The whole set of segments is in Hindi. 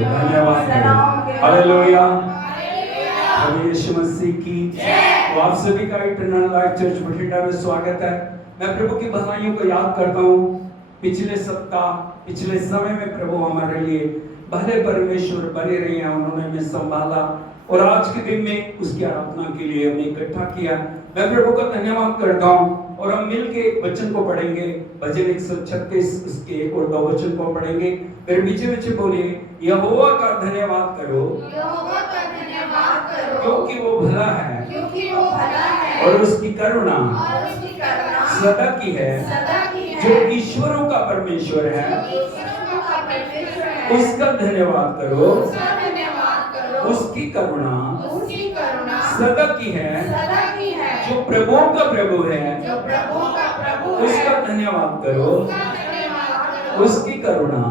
धन्यवाद करो। हालेलुया, प्रभु यीशु मसीह की। तो आप सभी का इटर्नल लाइफ चर्च बठिंडा में स्वागत है। मैं प्रभु की भलाइयों को याद करता हूँ। पिछले सप्ताह, पिछले समय में प्रभु हमारे लिए भले परमेश्वर बने रहे हैं, उन्होंने हमें संभाला और आज के दिन में उसकी आराधना के लिए हमें इकट्ठा किया। मैं प्रभु का धन्यवाद करता हूँ और हम मिलके वचन को पढ़ेंगे। भजन 136 उसके 1 और 2 वचन को पढ़ेंगे। फिर बीच बोलिए, यहोवा का धन्यवाद करो, यहोवा का धन्यवाद करो, क्योंकि वो भला है, क्योंकि वो भला है, और उसकी करुणा सदा की है। जो ईश्वरों का परमेश्वर है, उसका धन्यवाद करो, उसकी करुणा सदा की है। जो प्रभुओं का प्रभु है, उसका धन्यवाद करो, उसकी करुणा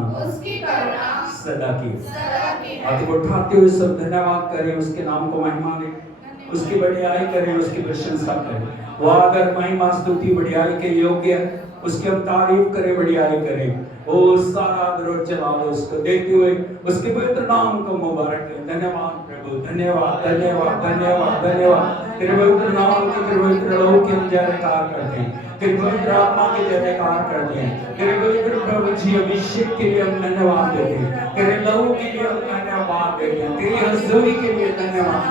सदा की। हाथ को उठाते हुए सब धन्यवाद करें, उसके नाम को महिमा दें, उसकी बढ़ाई करें, उसकी प्रशंसा करें। वो अगर महिमा स्तुति बढ़ाई के योग्य है, उसकी हम तारीफ करें, बढ़ाई करें। वो सारा आदर चला लो उसको देते हुए, उसके पवित्र नाम को मुबारक करें। धन्यवाद प्रभु, धन्यवाद धन्यवाद धन्यवाद धन्यवाद। तेरे पवित्र नाम के, तेरे पवित्र लोगों की हम जयकार करते हैं, तेरे पवित्र आत्मा के जयकार करते हैं। तेरे पवित्र प्रभु जी अभिषेक के लिए हम धन्यवाद देते हैं, तेरे लहू के लिए हम धन्यवाद देते हैं, तेरी हजूरी के लिए धन्यवाद।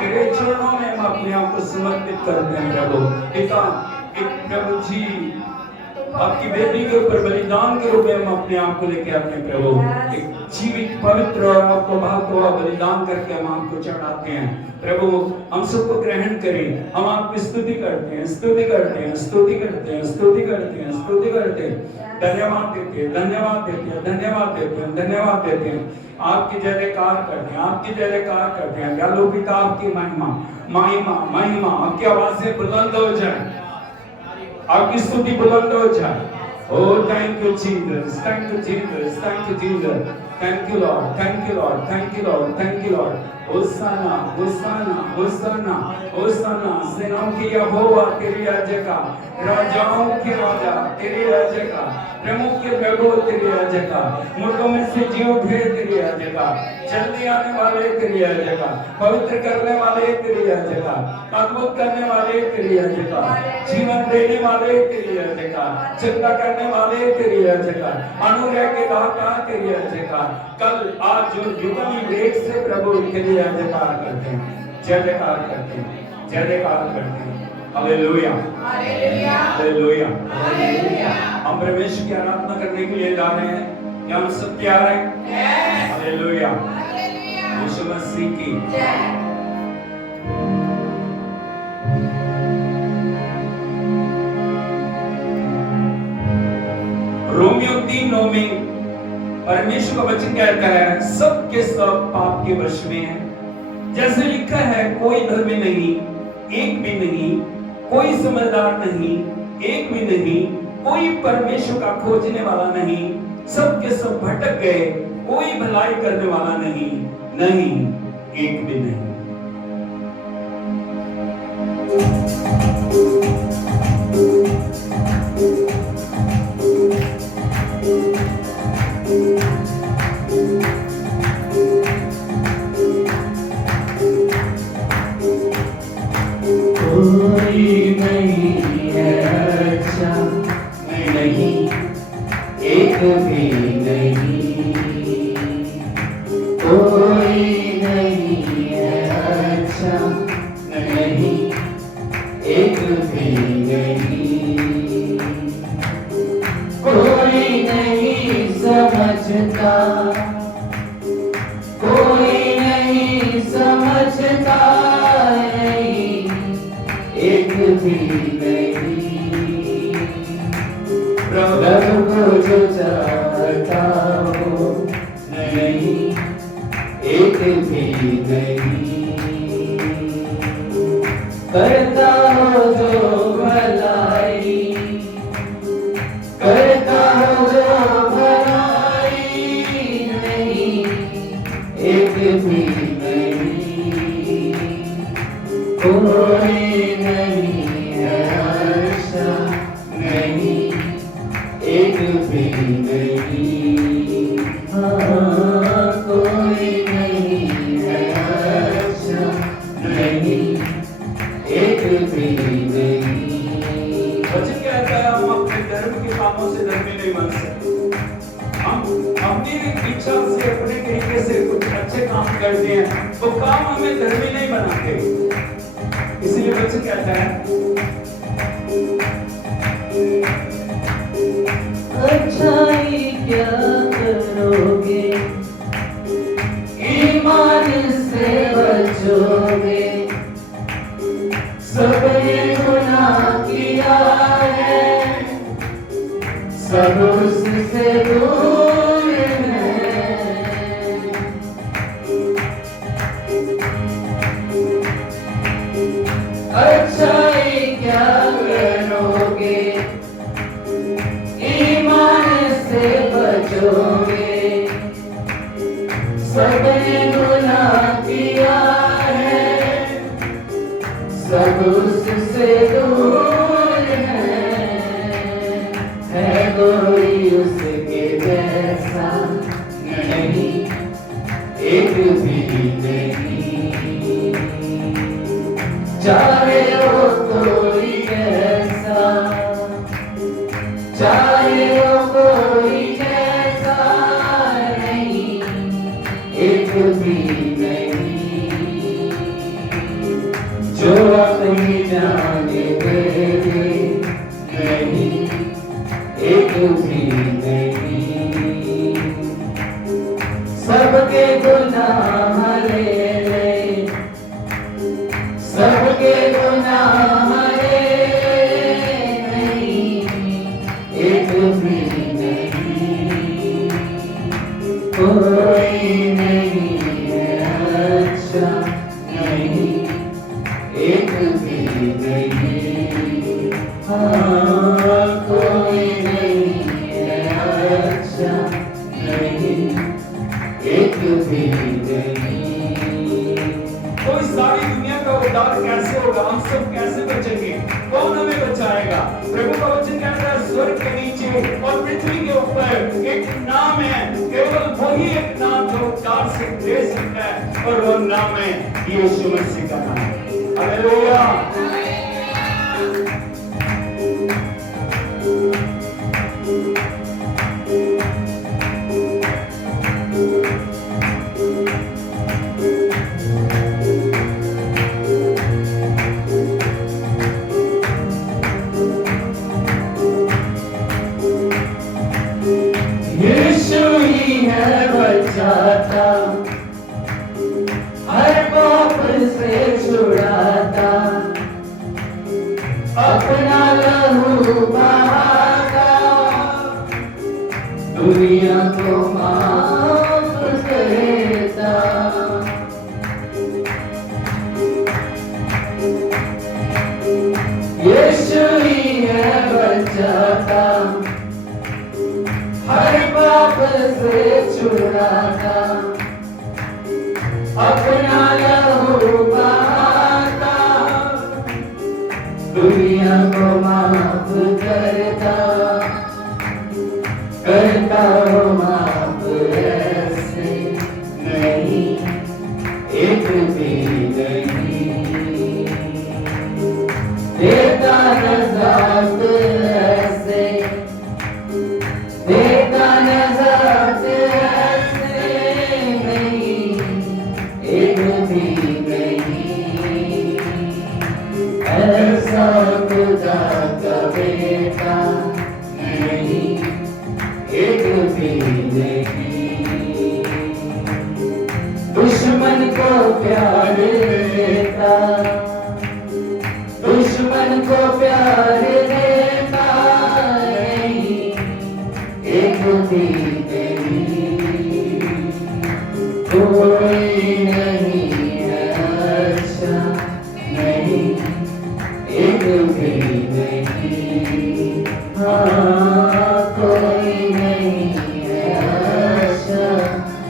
तेरे चरणों में हम अपने आप को समर्पित करते हैं प्रभु। पिता, एक प्रभु जी आपकी बेटी के ऊपर बलिदान के रूप में हम अपने आप को लेके अपने प्रभु एक जीवित पवित्र और आपको भागवा बलिदान करके हम आपको चढ़ाते हैं प्रभु। हम सबको ग्रहण करें, हम आपकी स्तुति करते हैं, स्तुति करते हैं, स्तुति करते हैं, स्तुति करते हैं, स्तुति करते हैं। धन्यवाद देते हैं, धन्यवाद देते हैं, धन्यवाद देते हैं, धन्यवाद देते हैं। आपकी जय जयकार करते हैं, आपकी जय जयकार करते हैं। दयालु पिता आपकी महिमा महिमा महिमा, आपकी आवाजें बुलंद हो जाए, आपकी स्तुति बुलंद हो जाए। Oh, thank you Jesus, thank you Jesus, thank you Jesus, thank you Lord, thank you Lord, thank you Lord, thank you Lord। होसाना होसाना होसाना होसाना, सेनाओं की यहोवा तेरी जगह, राजाओं के राजा तेरी जगह, प्रमुख के प्रभु तेरी जगह, मुर्दों में से जी उठे तेरी जगह, जल्दी आने वाले तेरी जगह, पवित्र करने वाले तेरी जगह, अद्भुत करने वाले तेरी जगह, जीवन देने वाले तेरी जगह, चिंता करने वाले तेरी जगह, अनुग्रह के दाता तेरी जगह। कल आज जो युगमी वेग से प्रभु तेरी जयकार करते हैं, जय जयकार करते हैं, जय जयकार करते हैं। Hallelujah hallelujah hallelujah hallelujah. हम परमेश्वर की आराधना करने के लिए जा रहे हैं। क्या हम सब तैयार हैं? Hallelujah hallelujah. यीशु मसीह की जय। रोमियो 3:9 में परमेश्वर का वचन कहता है, सब के सब पाप के वश में है। जैसे लिखा है, कोई धर्मी नहीं, एक भी नहीं, कोई समझदार नहीं, एक भी नहीं, कोई परमेश्वर का खोजने वाला नहीं, सब के सब भटक गए, कोई भलाई करने वाला नहीं, नहीं एक भी नहीं। कोई नहीं है अच्छा, नहीं एक भी नहीं, कोई नहीं है अच्छा, नहीं एक भी नहीं, कोई नहीं समझता, कोई नहीं समझता, एक भी नहीं, प्रभु को जो चाहता हो, नहीं एक भी नहीं, करता हो जो भलाई, करता हो जो भलाई, नहीं एक भी नहीं, कोई नहीं है ऐसा, नहीं एक भी नहीं, हाँ कोई इच्छा से अपने तरीके से कुछ अच्छे काम करते हैं, वो काम हमें धर्मी नहीं बनाते। इसलिए वचन कहता है अच्छाई क्या करोगे, ईमान से बचोगे, सबने गुनाह किया है, सब उससे दूर है। अच्छाई क्या करोगे, ईमान से बचोगे, सबने गुनाह किया है, सब उससे दूर है कोई उसके जैसा नहीं, एक भी नहीं, चाहे वो कोई कैसा, चाहे वो कोई कैसा नहीं, एक भी नहीं, जो अपनी जान दे दे नहीं, एक भी नहीं, सबके गुनाह ले ले, सबके गुनाह ले नहीं, एक भी नहीं, कोई नहीं है अच्छा नहीं, एक भी नहीं, हाँ कोई नहीं है अच्छा नहीं, एक भी नहीं। तो इस सारी दुनिया का उद्धार कैसे होगा, हम सब कैसे बचेंगे, कौन हमें बचाएगा? प्रभु का वचन कहता है स्वर्ग के नीचे और पृथ्वी के ऊपर एक नाम है, केवल वही एक नाम जो उद्धार से दे सकता है, और वो नाम है यीशु मसीह का नाम। हालेलुया। यीशु ही है बचाता, हर पाप से छुड़ाता, अपना लहू बहाता, दुनिया को माफ करता। यीशु ही है बचाता, हर पाप से छुड़ाता, अपना लहू बहाता, दुनिया को माफ करता, करता हो माफ ऐसे नहीं, एक भी नहीं, देता नजात ऐसे, देता नजात ऐसे नहीं, एक भी नहीं, ऐसा खुदा का बेटा नहीं, एक भी नहीं, दुश्मन को प्यार देता, दुश्मन को प्यार देता नहीं, एक भी नहीं, कोई नहीं है अच्छा नहीं, एक भी नहीं, हाँ कोई नहीं है अच्छा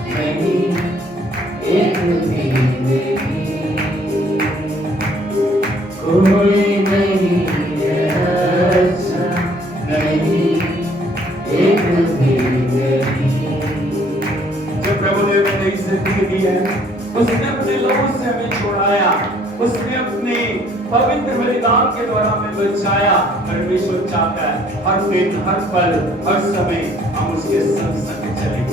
नहीं, एक भी नहीं, कोई नहीं है अच्छा नहीं, एक भी नहीं। जो प्रभु ने हमें नई जिंदगी दी है, उसने अपने लहू से हमें छुड़ाया, उसने अपने पवित्र बलिदान के द्वारा हमें बचाया। परमेश्वर चाहता है हर दिन, हर पल, हर समय हम उसके संग संग चलें।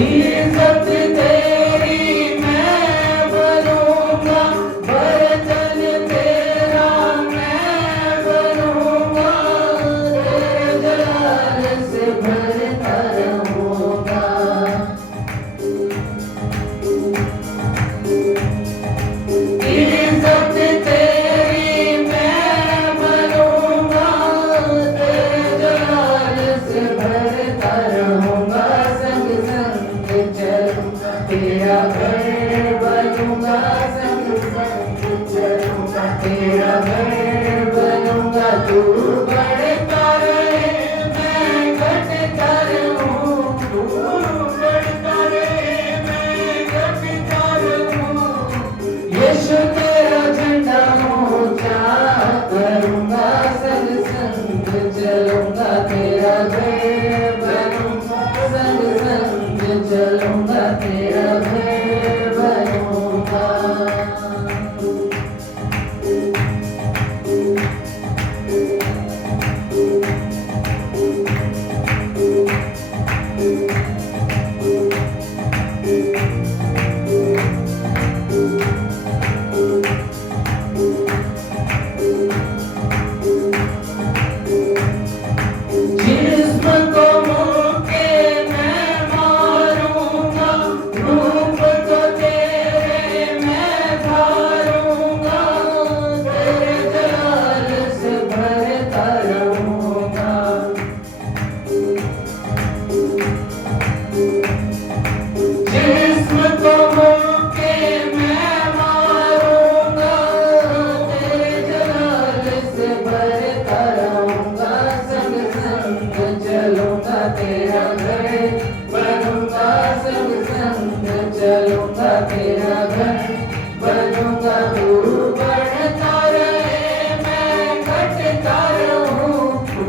इज्जत तेरी मैं बनूंगा, बर्तन तेरा मैं बनूंगा, तेरे जलाल से भरता रहूंगा। इज्जत तेरी मैं बनूंगा, तेरे जलाल से भरता रहूंगा। संग संग चलूंगा, तेरा घर बनूंगा, संग संग चलूंगा, तेरा घर बनूंगा। तू बढ़ता रहे मैं घटता रहूं, तू बढ़ता रहे मैं घटता रहूं। यीशु तेरा झंडा ऊंचा करूंगा, संग संग चलूंगा, तेरा घर बनूंगा, संग संग चलूंगा, तेरा घर बनूंगा। जिस्म को मुक्के मैं मारूंगा, रूप को तेरे मैं धारूंगा, तेरे जलाल से भरता रहूंगा। जिस्म को मुक्के मैं मारूंगा, तेरे जलाल से भरता रहूंगा। संग संग चलूंगा, तेरा घर बनूंगा, संग संग चलूंगा, तेरा घर बनूंगा। तू बढ़ता रहे मैं घटता रहूं, तू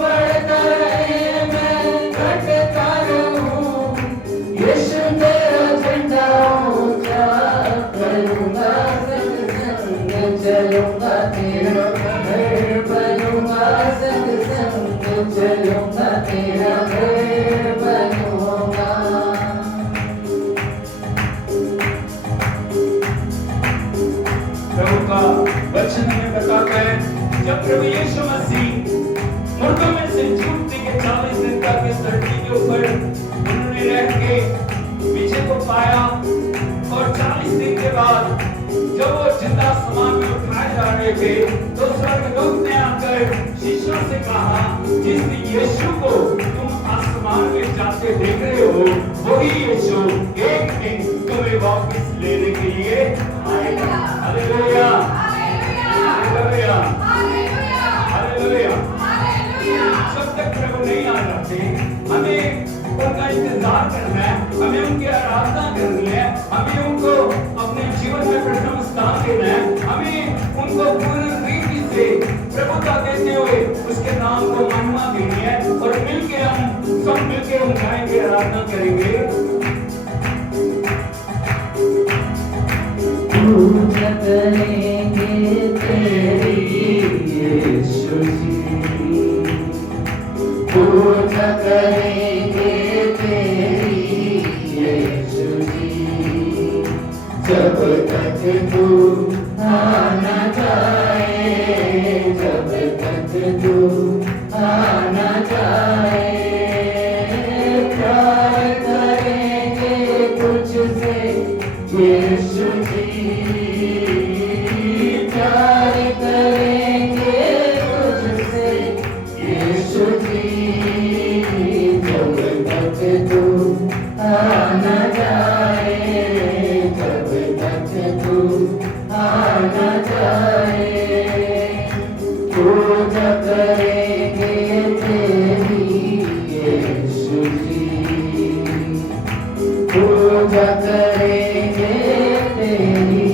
बढ़ता रहे मैं घटता रहूं। यीशु तेरा झंडा ऊंचा करूंगा, संग संग चलूंगा, तेरा घर बनूंगा, संग संग चलूंगा, तेरा घर बनूंगा। प्रभु का वचन हमें बताता है, जब प्रभु यीशु मसीह मुर्दों में से जी उठने के 40 दिन तक इस धरती के ऊपर उन्होंने रह के विजय को पाया, और 40 दिन के बाद जब वो जिंदा आसमान में उठाए जा रहे थे, तो स्वर्गदूत ने आकर शिष्यों से कहा, जिस यीशु को तुम आसमान में जाते देख रहे हो, वही यीशु एक दिन तुम्हें वापस लेने के लिए आएगा। Hallelujah, hallelujah, hallelujah. जब तक प्रभु नहीं आ जाते, हमें उनका इंतजार करना है, हमें उनकी आराधना करनी है, हमें उनको अपने जीवन में प्रथम स्थान देना है, हमें उनको पूरी रीति से प्रभुता देते हुए उसके नाम को महिमा देनी है, और मिलके हम सब मिलके हम गाएंगे, आराधना करेंगे। पूजा करेंगे तेरी यीशु जी, पूजा करेंगे तेरी यीशु जी। जब तक तू आना जाए, जब तक तू आना जाए, प्यार करेंगे तुझसे यीशु जी, प्यार करेंगे तुझसे यीशु जी। जब तक तू आना जाए, जब तक तू आना जाए, पूजा करेंगे तेरी यीशु जी, पूजा करेंगे तेरी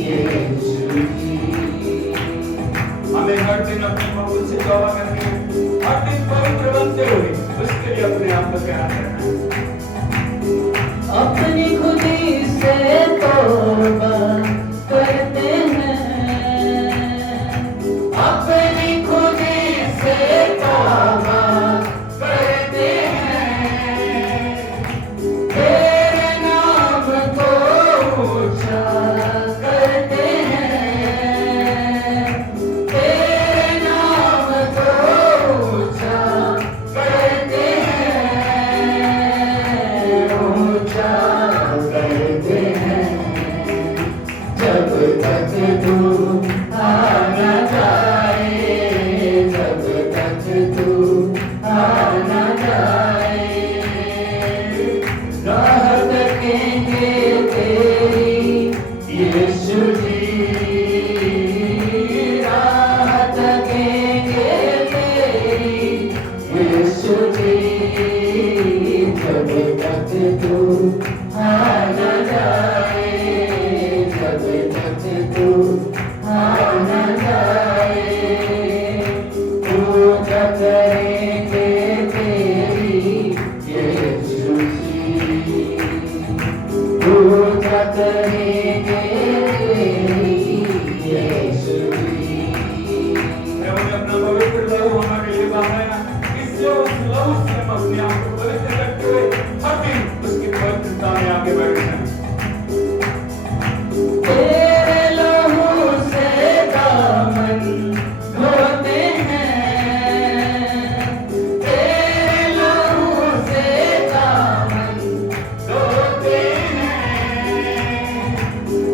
यीशु जी। हमें हर दिन अपने प्रभु से तौबा करनी है, हर दिन पवित्र बनते हुए उसके लिए अपने आप को तैयार करना है। अपनी खुदी से तौबा करते हैं, अपनी खुदी से तौबा करते हैं, तक तू आ न जाए, जब तक तू आ न जाए। पूजा करेंगे तेरी यीशु जी, पूजा करेंगे तेरी यीशु जी। प्रभु ने अपना पवित्र लहू हमारे लिए बहाया, इसलिए उस लहू से हम अपने आप को पवित्र करते हुए हर दिन उसकी पवित्रता में आगे बढ़ते हैं। तेरे लहू से दामन धोते हैं, तेरे लहू से दामन धोते हैं।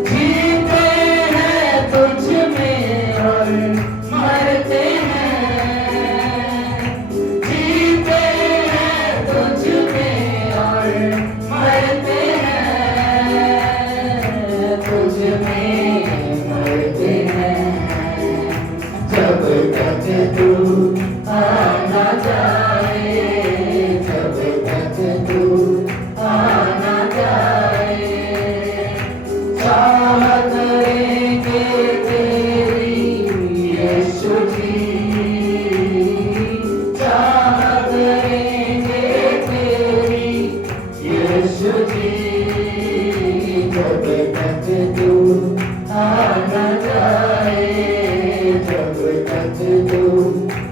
जीते हैं तुझ में और मरते हैं, जीते हैं तुझ में और मरते हैं, तुझ में मरते हैं। जब तक तू आ न जाए, जब तक तू आ न जाए। चाह करेंगे तेरी यीशु जी, चाह करेंगे तेरी यीशु जी। जब तक तू आ न जाए, जब तक तू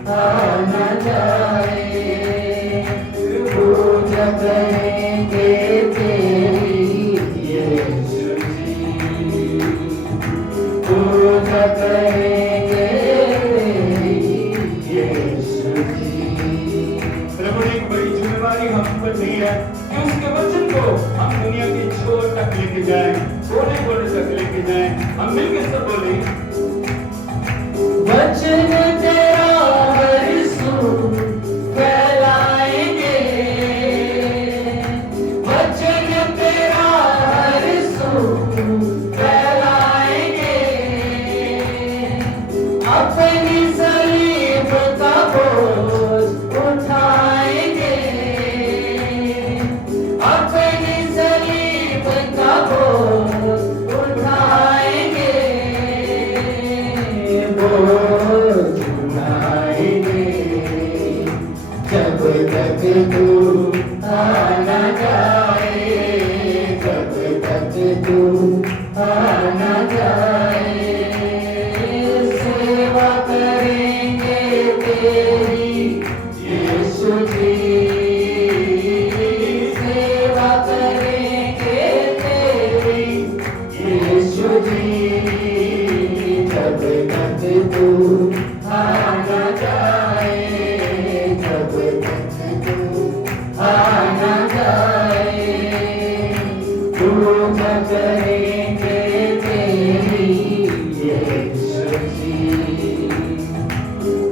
आ न जाए। पूजा करेंगे तेरी यीशु जी, पूजा करेंगे तेरी यीशु जी। प्रभु ने एक बड़ी जिम्मेवारी हम पर दी है कि उसके वचन को हम दुनिया के छोर तक लेके जाएं, कोने कोने तक लेके जाएं। हम मिलकर सब बोले, वचन तेरा हर सू फैलाएंगे, वचन तेरा हर सू फैलाएंगे। अपनी सलीब का बोझ उठाएंगे, अपनी सलीब का बोझ उठाएंगे, बोझ उठाएंगे। जब तक तू आ न जाए, जब तक तू आ न जाए। सेवा करेंगे तेरी यीशु जी, सेवा करेंगे तेरी यीशु जी। जब तक तू आ न जाए, जब तक तू आ न जाए। पूजा करेंगे तेरी यीशु जी,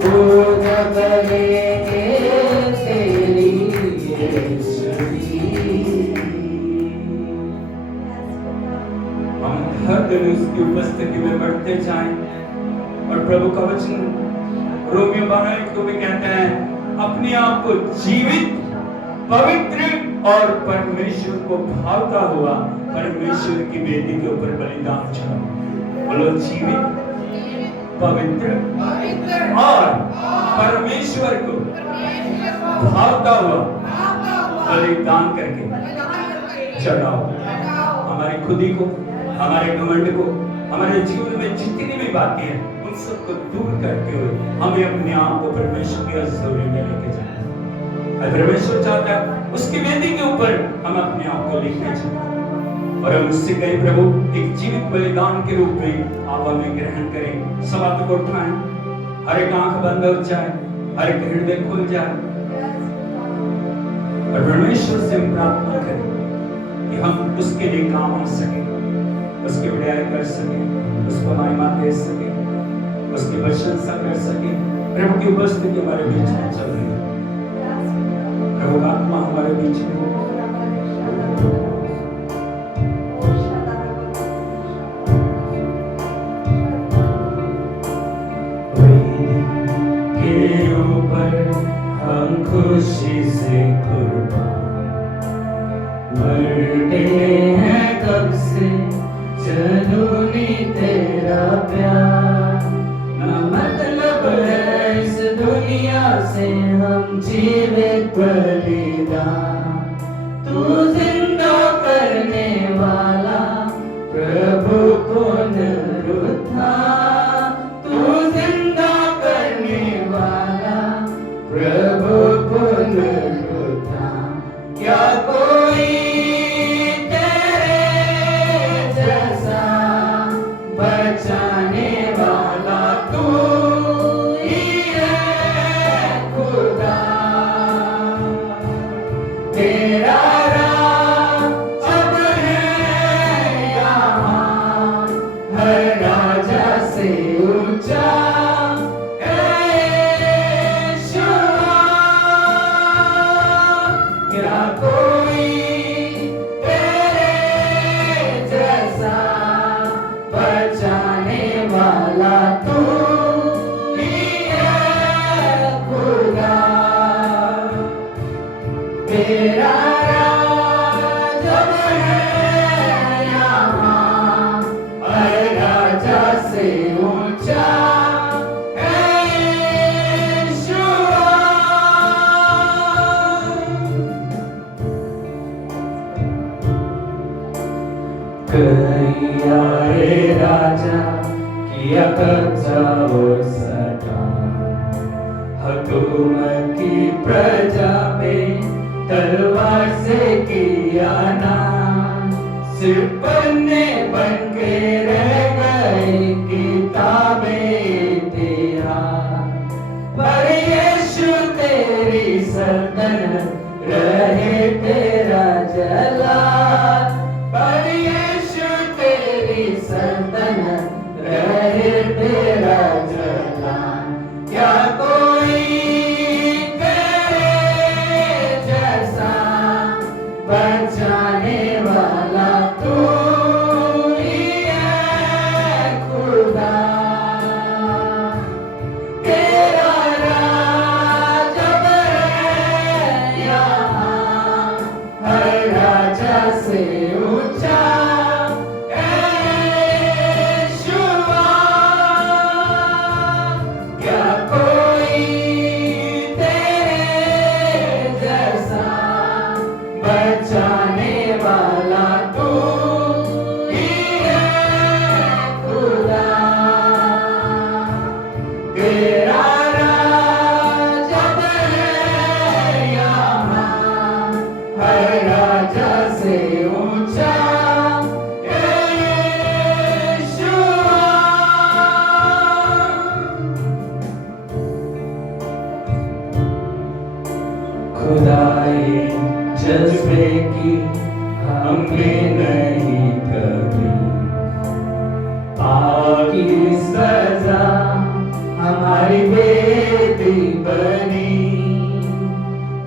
पूजा करेंगे तेरी यीशु जी। हम हर दिन उसकी उपस्थिति में बढ़ते जाएं। और प्रभु का वचन रोमियो 12:1 को भी कहते हैं, अपने आप को जीवित, पवित्र और परमेश्वर को भावता हुआ परमेश्वर की वेदी के ऊपर बलिदान चढ़ाओ। बोलो, जीवित, पवित्र और परमेश्वर को भावता हुआ बलिदान करके चढ़ाओ। हमारी खुदी को, हमारे घमंड को, हमारे जीवन में जितनी भी बातें हैं उन सबको दूर करते हुए हमें अपने आप को परमेश्वर की हजूरी में लेके जाए। परमेश्वर चाहता है उसकी वेदी के ऊपर हम अपने आप को लेके जाए और हम उससे कहें, प्रभु एक जीवित बलिदान के रूप में आप हमें ग्रहण करें। सब हाथ को उठाएं, हर एक आंख बंद हो जाए, हर एक हृदय खुल जाए और परमेश्वर से हम प्रार्थना करें कि हम उसके लिए काम आ सके, उसकी बड़ाई कर सके, उसको महिमा दे सके, उसकी प्रशंसा कर सके। प्रभु की उपस्थिति हमारे बीच में चल रही है, प्रभु का आत्मा हमारे बीच में। के ऊपर हम खुशी से कुर्बान मरते हैं कब से जनूनी तेरा प्यार, ना मतलब है इस दुनिया से हम जीवित बलिदान। तू जिंदा करने वाला प्रभु पुनरुत्थान, तू जिंदा करने वाला प्रभु पुनरुत्थान। क्या कोई तेरे जैसा बचाने वाला तू ही है खुदा। तेरा राज अब है यहाँ, हर राजा से ऊंचा क्या कोई तेरे जैसा बचाने वाला तू ही है खुदा। तेरा राज अब है यहाँ, हर राजा से ऊंचा है यीशुआ। कहियारे राजा किया कब्जा और सटा, हुकूमत की प्रजा पे तलवार से किया ना, सिर्फ पन्ने बन के रह गए किताबें इतिहास। पर यीशु तेरी सल्तनत रहे तेरा जलाल, पर यीशु तेरी सल्तनत रहे तेरा जलाल। क्या कोई तेरे जैसा बचाने वाला तू ही है खुदा। तेरा राज अब है यहाँ, हर राजा से ऊंचा है यीशुआ। क्या कोई तेरे जैसा बचाने वाला तू ही है खुदा। तेरा राज अब है यहाँ, हर राजा से ऊंचा है यीशुआ। खुदाई जज्बे की हमें नहीं कभी, आगी सजा हमारी बेटी बनी।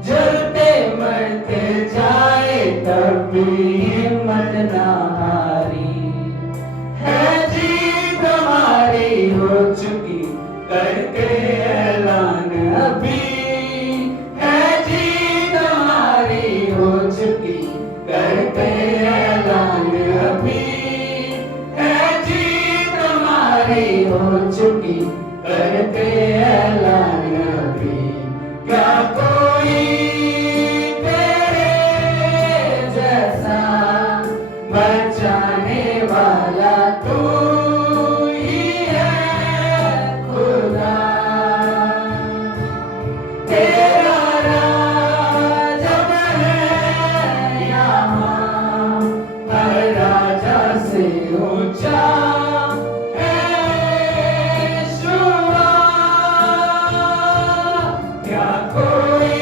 जलते मरते जाए तब भी हिम्मत ना हारी, है जीत हमारी हो चुकी करके ऐलान अभी। है जीत हमारी हो चुकी करके ऐलान अभी, है जीत हमारी हो चुकी करके ऐलान अभी। क्या कोई तेरे जैसा बचाने वाला तू ही है खुदा। तेरा राज अब है यहाँ, हर राजा से ऊंचा है यीशुआ। क्या कोई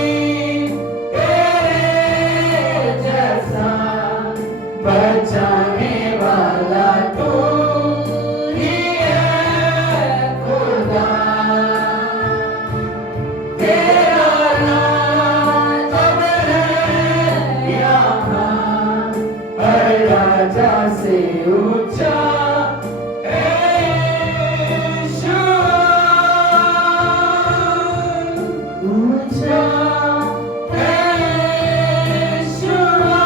तेरे जैसा बचाने वाला तू ही है खुदा। तेरा राज अब है यहाँ, हर राजा से ऊंचा है यीशुआ। ऊंचा है यीशुआ।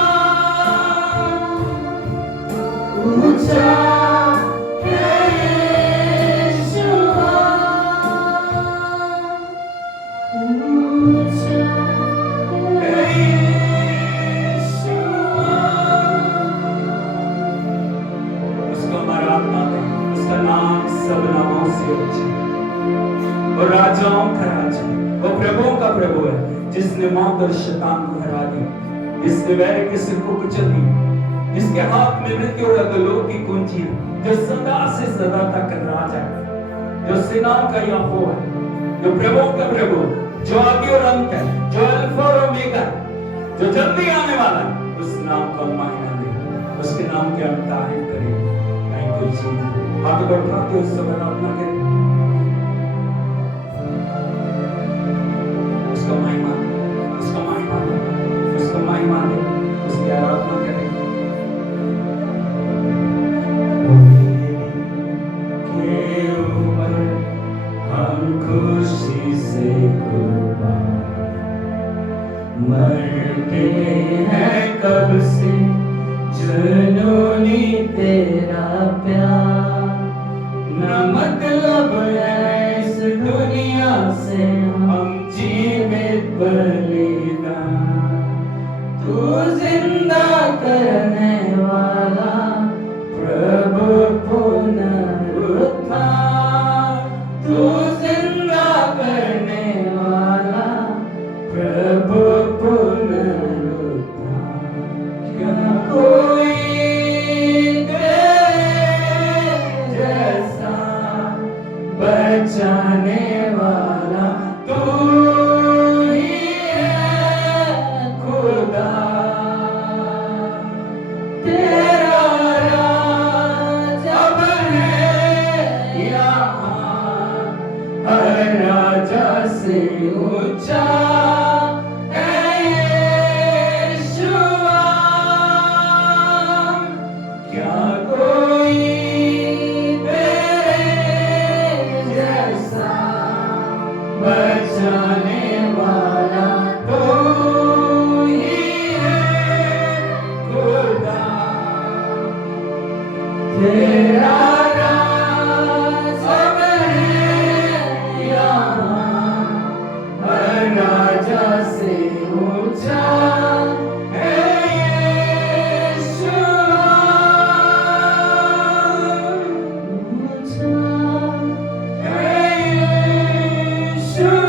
जिसने मौत और शैतान को हरा दिया, जिसने वैर के सिर को कुचल दिया, जिसके हाथ में मृत्यु और अधोलोक की कुंजी है, जो सदा से सदा तक राजा है, जो सेनाओं का यहोवा है, जो प्रभुओं का प्रभु, जो आदि और अंत है, जो अल्फा और ओमेगा है, जो जल्दी आने वाला है, उस नाम को मायना दे, उसके नाम की हम तारीफ करें। Thank you Jesus. हाथ को उठाते उस समय अपना करें, उसका महिमा, उसका महिमा, उसका महिमा दे, उसकी आराधना करें। के ऊपर हम खुशी से कुर्बान मरते हैं कब से, जुनूनी तेरा प्यार, न मतलब है इस दुनिया से हम जीवित बलिदान, तू जिंदा करने वाला प्रभु पुनरुत्थान, तू जिंदा करने वाला प्रभु पुनरुत्थान, क्या कोई तेरे जैसा बचाने वाला, तू ही है खुदा, तेरा राज अब है यहाँ, हर राजा से ऊंचा है यीशुआ, क्या कोई तेरे जैसा बचाने वाला, तू ही है खुदा, तेरा राज अब है यहाँ, हर राजा से ऊंचा है यीशुआ, ऊंचा है यीशुआ,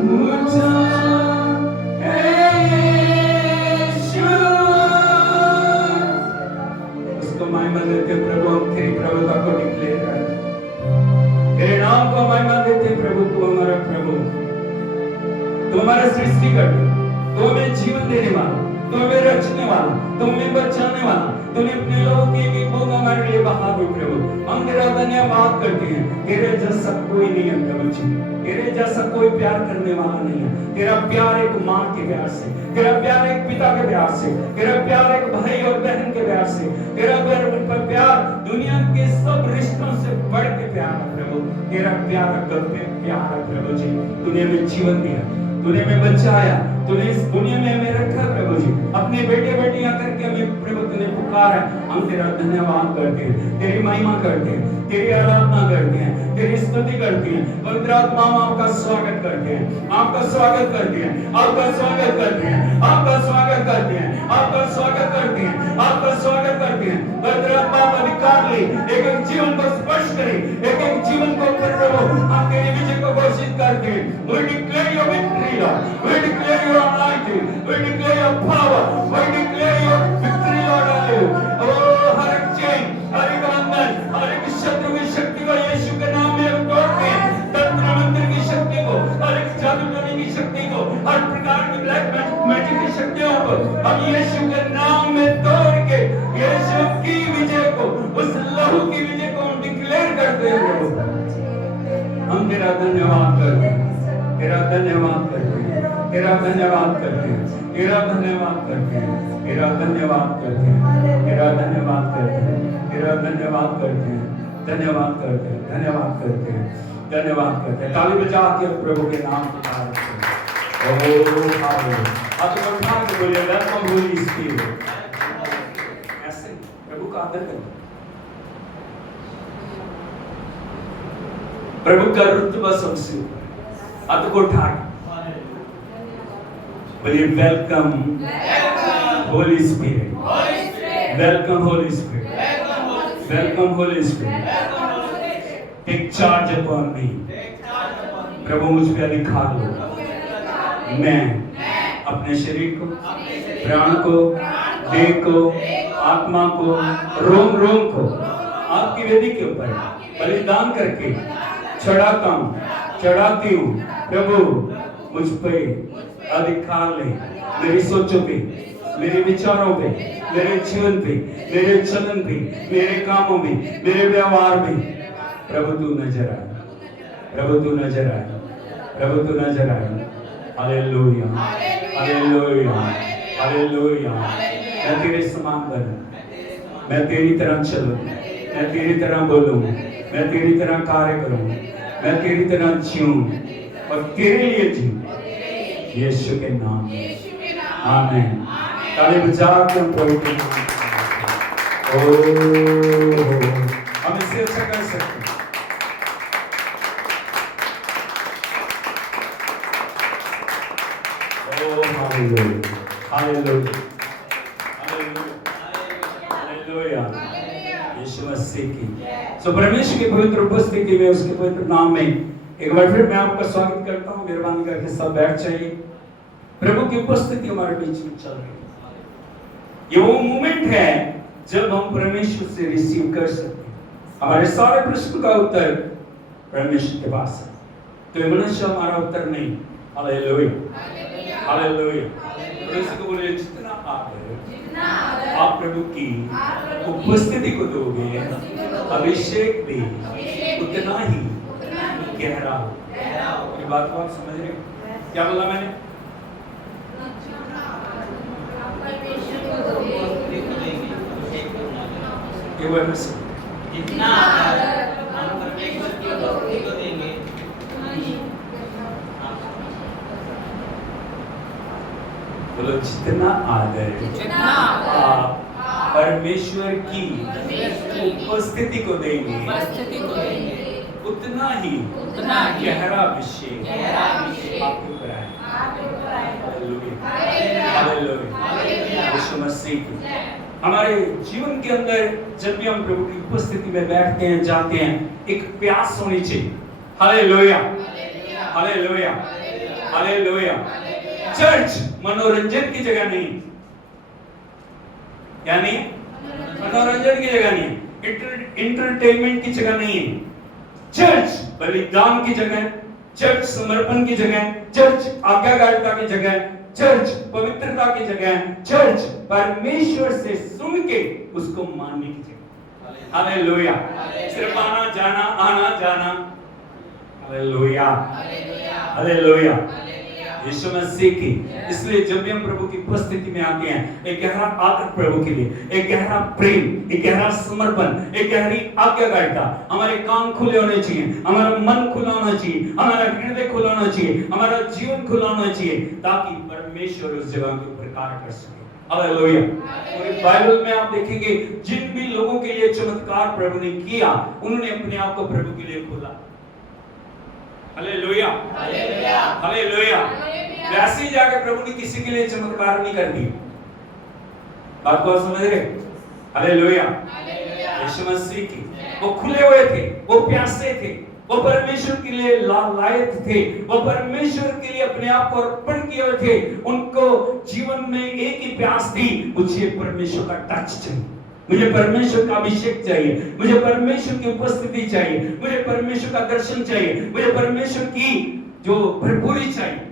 ऊंचा है यीशुआ। उसको महिमा देते प्रभु, हम तेरी प्रभुता को डिक्लेयर करते, तेरे नाम को महिमा देते प्रभु। तू हमारा प्रभु, तू हमारा सृष्टि करता, तू हमें जीवन देने वाला, तू हमें रचने वाला, तू हमें बचाने वाला, तूने अपने लोगों की भी खून हमारे लिए बहा दी प्रभु। हम तेरा धन्यवाद करते हैं, तेरे जैसा कोई नहीं है प्रभु जी, तेरे जैसा कोई प्यार करने वाला नहीं है। तेरा प्यार एक माँ के प्यार से, तेरा प्यार एक पिता के प्यार से, तेरा प्यार एक भाई और बहन के प्यार से, तेरा प्यार दुनिया के सब रिश्तों से बढ़ के प्यार है प्रभु। तेरा प्यार अगम्य प्यार है प्रभु जी। तूने हमें जीवन दिया, तूने हमें बचाया, तूने इस दुनिया में हमें रखा प्रभु जी, अपने बेटे बेटियां करके हमें प्रभु तूने पुकारा है। हम तेरा धन्यवाद करते हैं, तेरी महिमा करते हैं, तेरी आराधना करते हैं, तेरी स्तुति करते हैं। पवित्र आत्मा आपका स्वागत करते हैं, आपका स्वागत करते हैं, आपका स्वागत करते हैं, आपका स्वागत करते हैं, आपका स्वागत करते हैं, आपका स्वागत करते हैं। पवित्र आत्मा अधिकार ले, एक एक जीवन को स्पर्श करे, एक एक जीवन को प्रभु हम तेरे विजय को घोषित करते हैं। We declare your victory, Lord. We declare your anointing. We declare your power. We declare your victory, Lord. Oh, हर एक चेन, हर एक बंधन, हर एक शत्रु की शक्ति को यीशु के नाम में हम तोड़ते हैं। तंत्र मंत्र की शक्ति को, हर एक जादू टोने की शक्ति को, हर प्रकार की ब्लैक मैजिक की शक्तियों को हम यीशु के नाम में तोड़ के यीशु की विजय को, उस लहू की विजय को हम डिक्लेयर करते हैं। हम तेरा धन्यवाद करते हैं, तेरा धन्यवाद करते हैं, तेरा धन्यवाद करते हैं, तेरा धन्यवाद करते हैं, तेरा धन्यवाद करते हैं, तेरा धन्यवाद करते हैं, तेरा धन्यवाद करते हैं, धन्यवाद करते हैं, धन्यवाद करते हैं, धन्यवाद करते हैं। ताली बजा के प्रभु के नाम की तारीफ करें। Oh hallelujah. आप तो उठा के बोलिए वेलकम होली स्पिरिट। ऐसे प्रभु का आदर करें। प्रभु का रुतबा सबसे ऊपर। हाथ को उठा बोलिए welcome holy spirit, welcome holy spirit, welcome holy spirit, take charge upon me. प्रभु मुझ पे अधिकार लो। मैं अपने शरीर को, प्राण को, देह को, आत्मा को, रोम रोम को आपकी वेदी के ऊपर बलिदान करके चढ़ाती हूँ। प्रभु मुझ पे अधिकार ले, मेरी सोचों पे, मेरे विचारों पे, मेरे जीवन पे, मेरे चलन पे, मेरे कामों में, मेरे व्यवहार में। प्रभु तू नजर आए, प्रभु तू नजर आए, प्रभु तू नजर आए। Hallelujah, hallelujah, hallelujah. मैं तेरे समान बनूं, मैं तेरी तरह चलूं, मैं तेरी तरह बोलूं, मैं तेरी तरह कार्य करूं, मैं तेरी तरह जीऊं और तेरे लिए जीऊं। यीशु के नाम में आमीन। ताली बजा के हम प्रभु के नाम ओ हम इससे अच्छा कर सकते हैं। Hallelujah. Hallelujah. Hallelujah. यीशु मसीह की। सो परमेश्वर की पवित्र उपस्थिति में, उसके पवित्र नाम में एक बार फिर मैं आपका स्वागत करता हूँ। मेहरबानी करके सब बैठ जाइए। प्रभु की उपस्थिति हमारे बीच में चल रही है। ये वो मोमेंट है जब हम परमेश्वर से रिसीव कर सकते हैं। हमारे सारे प्रश्न का उत्तर परमेश्वर के पास है, तो ये मनुष्य हमारा उत्तर नहीं। Hallelujah, hallelujah. प्रभु को बोलिए, जितना आप प्रभु की उपस्थिति को दोगे, अभिषेक दे, उतना ही गहरा हो। ये बात को आप समझ रहे हो? क्या बोला मैंने? ये वो है जितना हम परमेश्वर की उपस्थिति को देंगे, बोलो जितना आदर आप परमेश्वर की उपस्थिति को देंगे, उतना ही गहरा अभिषेक आपके ऊपर आएगा। हालेलुया, यीशु मसीह की। हमारे जीवन के अंदर जब भी हम प्रभु की उपस्थिति में बैठते हैं, जाते हैं, एक प्यास होनी चाहिए। Hallelujah, hallelujah, hallelujah. चर्च मनोरंजन की जगह नहीं, यानी मनोरंजन की जगह नहीं, इंटरटेनमेंट की जगह नहीं है। चर्च बलिदान की जगह, चर्च समर्पण की जगह, चर्च आज्ञाकारिता की जगह, चर्च पवित्रता की जगह, चर्च परमेश्वर से सुन के उसको मानने की जगह। हालेलुया। सिर्फ आना जाना, आना जाना। हालेलुया, हालेलुया, यीशु मसीह की। इसलिए जब भी हम प्रभु की उपस्थिति में आते हैं, एक गहरा आदर प्रभु के लिए, एक गहरा प्रेम, एक गहरा समर्पण, एक गहरी आज्ञाकारिता। हमारे कान खुले होने चाहिए, हमारा मन खुला होना चाहिए, हमारा हृदय खुला होना चाहिए, हमारा जीवन खुला होना चाहिए, ताकि परमेश्वर उस जगह के ऊपर कार्य कर सके। हालेलुया। पूरी बाइबल में आप देखेंगे, जिन भी लोगों के लिए चमत्कार प्रभु ने किया, उन्होंने अपने आप को प्रभु के लिए खोला। Hallelujah, hallelujah, hallelujah. वैसे ही जाकर प्रभु ने किसी के लिए चमत्कार नहीं कर दिया। बात को समझ रहे? हालेलुया, यीशु मसीह की। वो खुले हुए थे, वो प्यासे थे, वो परमेश्वर के लिए लायक थे, वो परमेश्वर के लिए अपने आप को अर्पण किए हुए थे। उनको जीवन में एक ही प्यास थी, मुझे परमेश्वर का टच चाहिए, मुझे परमेश्वर का अभिषेक चाहिए, मुझे परमेश्वर की उपस्थिति चाहिए, मुझे परमेश्वर का दर्शन चाहिए, मुझे परमेश्वर की जो भरपूरी चाहिए।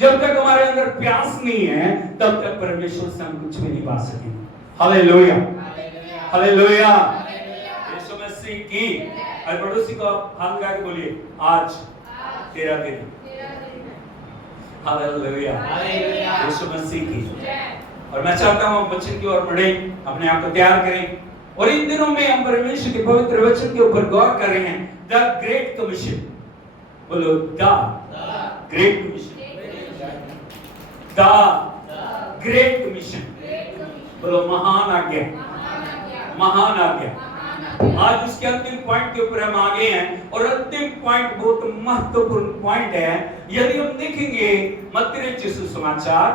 जब तक हमारे अंदर प्यास नहीं है, तब तक परमेश्वर से हम कुछ भी नहीं पा सकेंगे। हालेलुया, हालेलुया, यीशु मसीह की। और पड़ोसी को हाथ लगा के बोलिए, आज तेरा दिन। हालेलुया, यीशु मसीह की। और मैं चाहता हूं वचन की ओर बढ़े, अपने आप को तैयार करें। और इन दिनों में हम परमेश्वर के पवित्र वचन के ऊपर गौर कर रहे हैं। द ग्रेट कमीशन, बोलो the great commission, the great commission, बोलो महान आज्ञा, महान आज्ञा। आज उसके अंतिम पॉइंट के ऊपर हम आ गए हैं, और अंतिम पॉइंट बहुत महत्वपूर्ण पॉइंट है। यदि हम देखेंगे मत्ती रचित सुसमाचार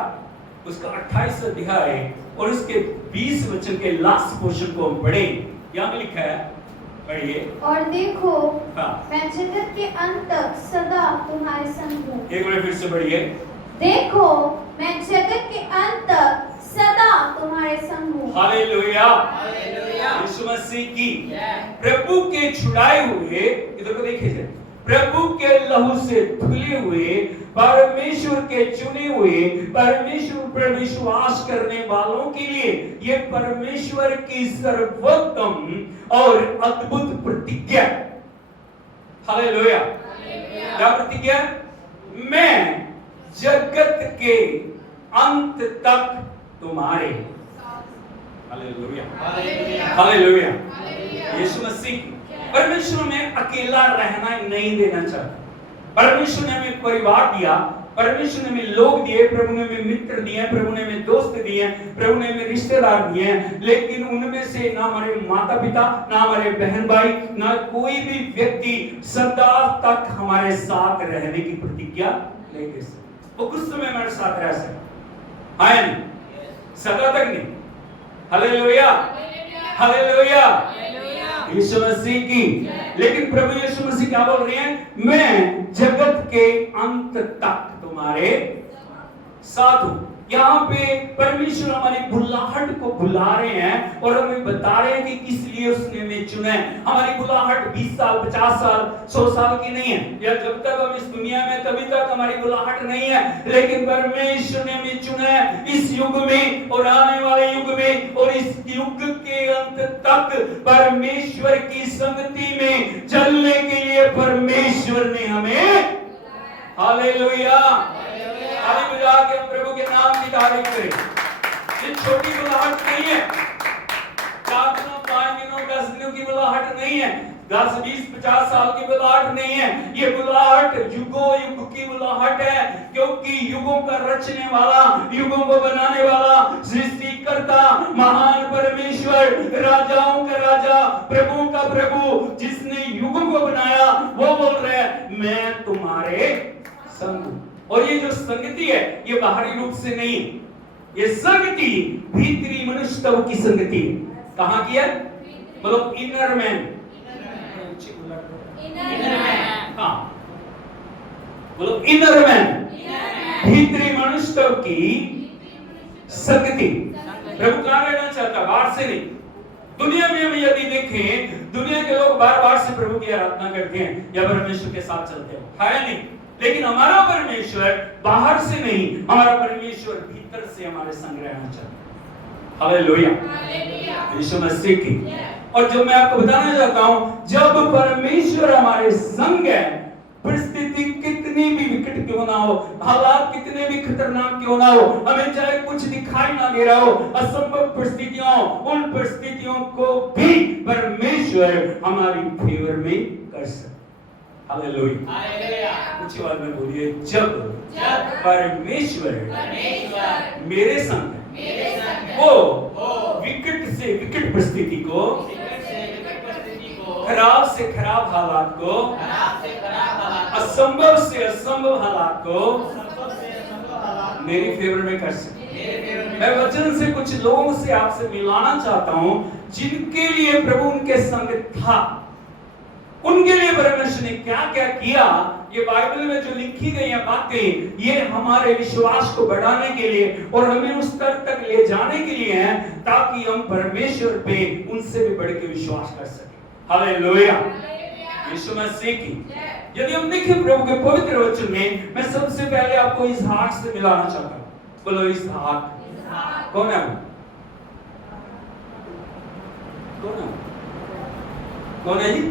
उसका 28 अध्याय और उसके 20 वचन के लास्ट पोर्शन को हम पढ़ें, यहाँ में लिखा है, पढ़िए। और देखो हाँ, मैं जगत के अंत तक सदा तुम्हारे संग हूँ। एक बार फिर से पढ़िए। देखो मैं जगत के अंत तक सदा तुम्हारे संग हूँ। हालेलुया। हालेलुया। यीशु मसीह की प्रभु के छुड़ाए हुए, इधर को देखिए, प्रभु के लहू से धुले हुए, परमेश्वर के चुने हुए, परमेश्वर पर विश्वास करने वालों के लिए ये परमेश्वर की सर्वोत्तम और अद्भुत प्रतिज्ञा। हालेलुया। क्या प्रतिज्ञा? मैं जगत के अंत तक तुम्हारे। हालेलुया। हालेलुया। यीशु मसीह परमेश्वर में अकेला रहना नहीं देना चाहता। परमेश्वर ने हमें परिवार दिया, परमेश्वर ने हमें लोग दिए, प्रभु ने हमें मित्र दिए, प्रभु ने हमें दोस्त दिए, प्रभु ने हमें रिश्तेदार दिए, लेकिन उनमें से ना हमारे माता पिता, ना हमारे बहन भाई, ना कोई भी व्यक्ति सदा तक हमारे साथ रहने की प्रतिज्ञा नहीं दे सकता। वो कुछ समय हमारे साथ रह सकता है, सदा तक नहीं। हालेलुया। हालेलुया। यीशु मसीह की। लेकिन प्रभु यीशु मसीह क्या बोल रहे हैं? मैं जगत के अंत तक तुम्हारे साथ हूं। यहाँ पे परमेश्वर हमारी बुलाहट को बुला रहे हैं और हमें बता रहे हैं कि किस लिए उसने हमें चुना है। हमारी बुलाहट 20 साल, 50 साल, 100 साल की नहीं है, या जब तक हम इस दुनिया में तभी तक हमारी बुलाहट नहीं है, लेकिन परमेश्वर ने हमें चुना है इस युग में और आने वाले युग में, और इस युग के अंत तक परमेश्वर की संगति में चलने के लिए परमेश्वर ने हमें। हालेलुया। ताली बजा के हम प्रभु के नाम की तारीफ करें। ये छोटी बुलाहट नहीं है, 4 दिनों, 5 दिनों, 10 दिनों की बुलाहट नहीं है, 10, 20, 50 साल की बुलाहट नहीं है। ये बुलाहट युगों युग की बुलाहट है, क्योंकि युगों का रचने वाला, युगों को बनाने वाला, सृष्टिकर्ता, महान परमेश्वर, राजाओं का राजा, प्रभु का प्रभु, जिसने युगों को बनाया, वो बोल रहा है मैं तुम्हारे संग हूं। और ये जो संगति है ये बाहरी रूप से नहीं, ये संगति भीतरी मनुष्य तब की संगति है। कहां की है? मतलब इनर मैन। हाँ, मतलब इनर मैन, भीतरी मनुष्य तब की संगति। प्रभु कहां रहना चाहता? बाहर से नहीं। दुनिया में हम यदि देखें, दुनिया के लोग बार बार से प्रभु की आराधना करते हैं या परमेश्वर के साथ चलते हैं, है नहीं, लेकिन हमारा परमेश्वर बाहर से नहीं, हमारा परमेश्वर भीतर से हमारे संग रहना चाहता है। हालेलुया। यीशु मसीह की। और जो मैं आपको बताना चाहता हूं, जब परमेश्वर हमारे संग है, परिस्थिति कितनी भी विकट क्यों ना हो, हालात कितने भी खतरनाक क्यों ना हो, हमें चाहे कुछ दिखाई ना दे रहा हो, असंभव परिस्थितियों, उन परिस्थितियों को भी परमेश्वर हमारी फेवर में कर सकता। हालेलुया। कुछ बात में बोलिए, जब परमेश्वर मेरे संग है, वो विकट से विकट परिस्थिति को, खराब से खराब हालात को, असंभव से असंभव हालात को मेरी फेवर में कर सकते। मैं वचन से कुछ लोगों से आपसे मिलाना चाहता हूं, जिनके लिए प्रभु उनके संग था, उनके लिए परमेश्वर ने क्या क्या किया। ये बाइबल में जो लिखी गई है बातें, ये हमारे विश्वास को बढ़ाने के लिए और हमें उस स्तर तक ले जाने के लिए है, ताकि हम परमेश्वर पे उनसे भी बढ़ के विश्वास कर सकें। हालेलुया। यीशु मसीह की। यदि हम देखें प्रभु के पवित्र वचन में, मैं सबसे पहले आपको इसहाक से मिलाना चाहता हूं। बोलो इसहाक। कौन है वो? कौन है जी?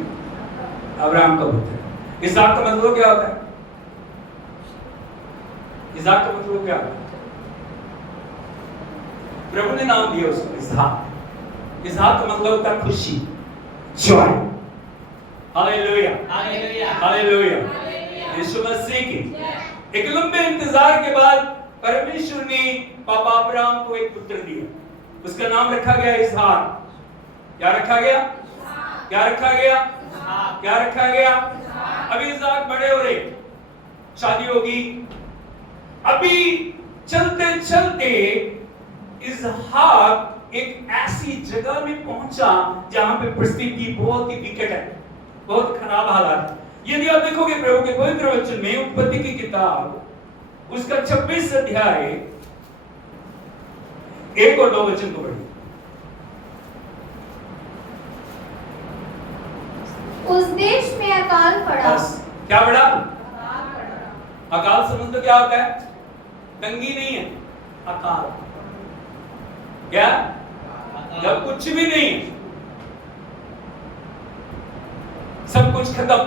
अब्राहम का पुत्र। इसहाक का मतलब क्या होता है? इसहाक का मतलब क्या होता है? प्रभु ने नाम दिया उसको इसहाक। इसहाक का मतलब होता है खुशी, जॉय। हालेलुया। हालेलुया। हालेलुया। यीशु मसीह की। एक लंबे इंतजार के बाद परमेश्वर ने पापा अब्राहम को एक पुत्र दिया, उसका नाम रखा गया इसहाक। क्या रखा गया? क्या रखा गया? क्या रखा गया? अभी इसहाक बड़े हो रहे, शादी होगी, अभी चलते चलते इसहाक एक ऐसी जगह में पहुंचा जहां पे परिस्थिति बहुत ही विकट है, बहुत खराब हालात है। यदि आप देखोगे प्रभु के पवित्र वचन में उत्पत्ति की किताब उसका 26 अध्याय 1 और 2 वचन को पढ़िए। उस देश में अकाल पड़ा। क्या पड़ा? अकाल समझ लो क्या होता है? तंगी नहीं है, अकाल। क्या? जब कुछ भी नहीं, सब कुछ खत्म।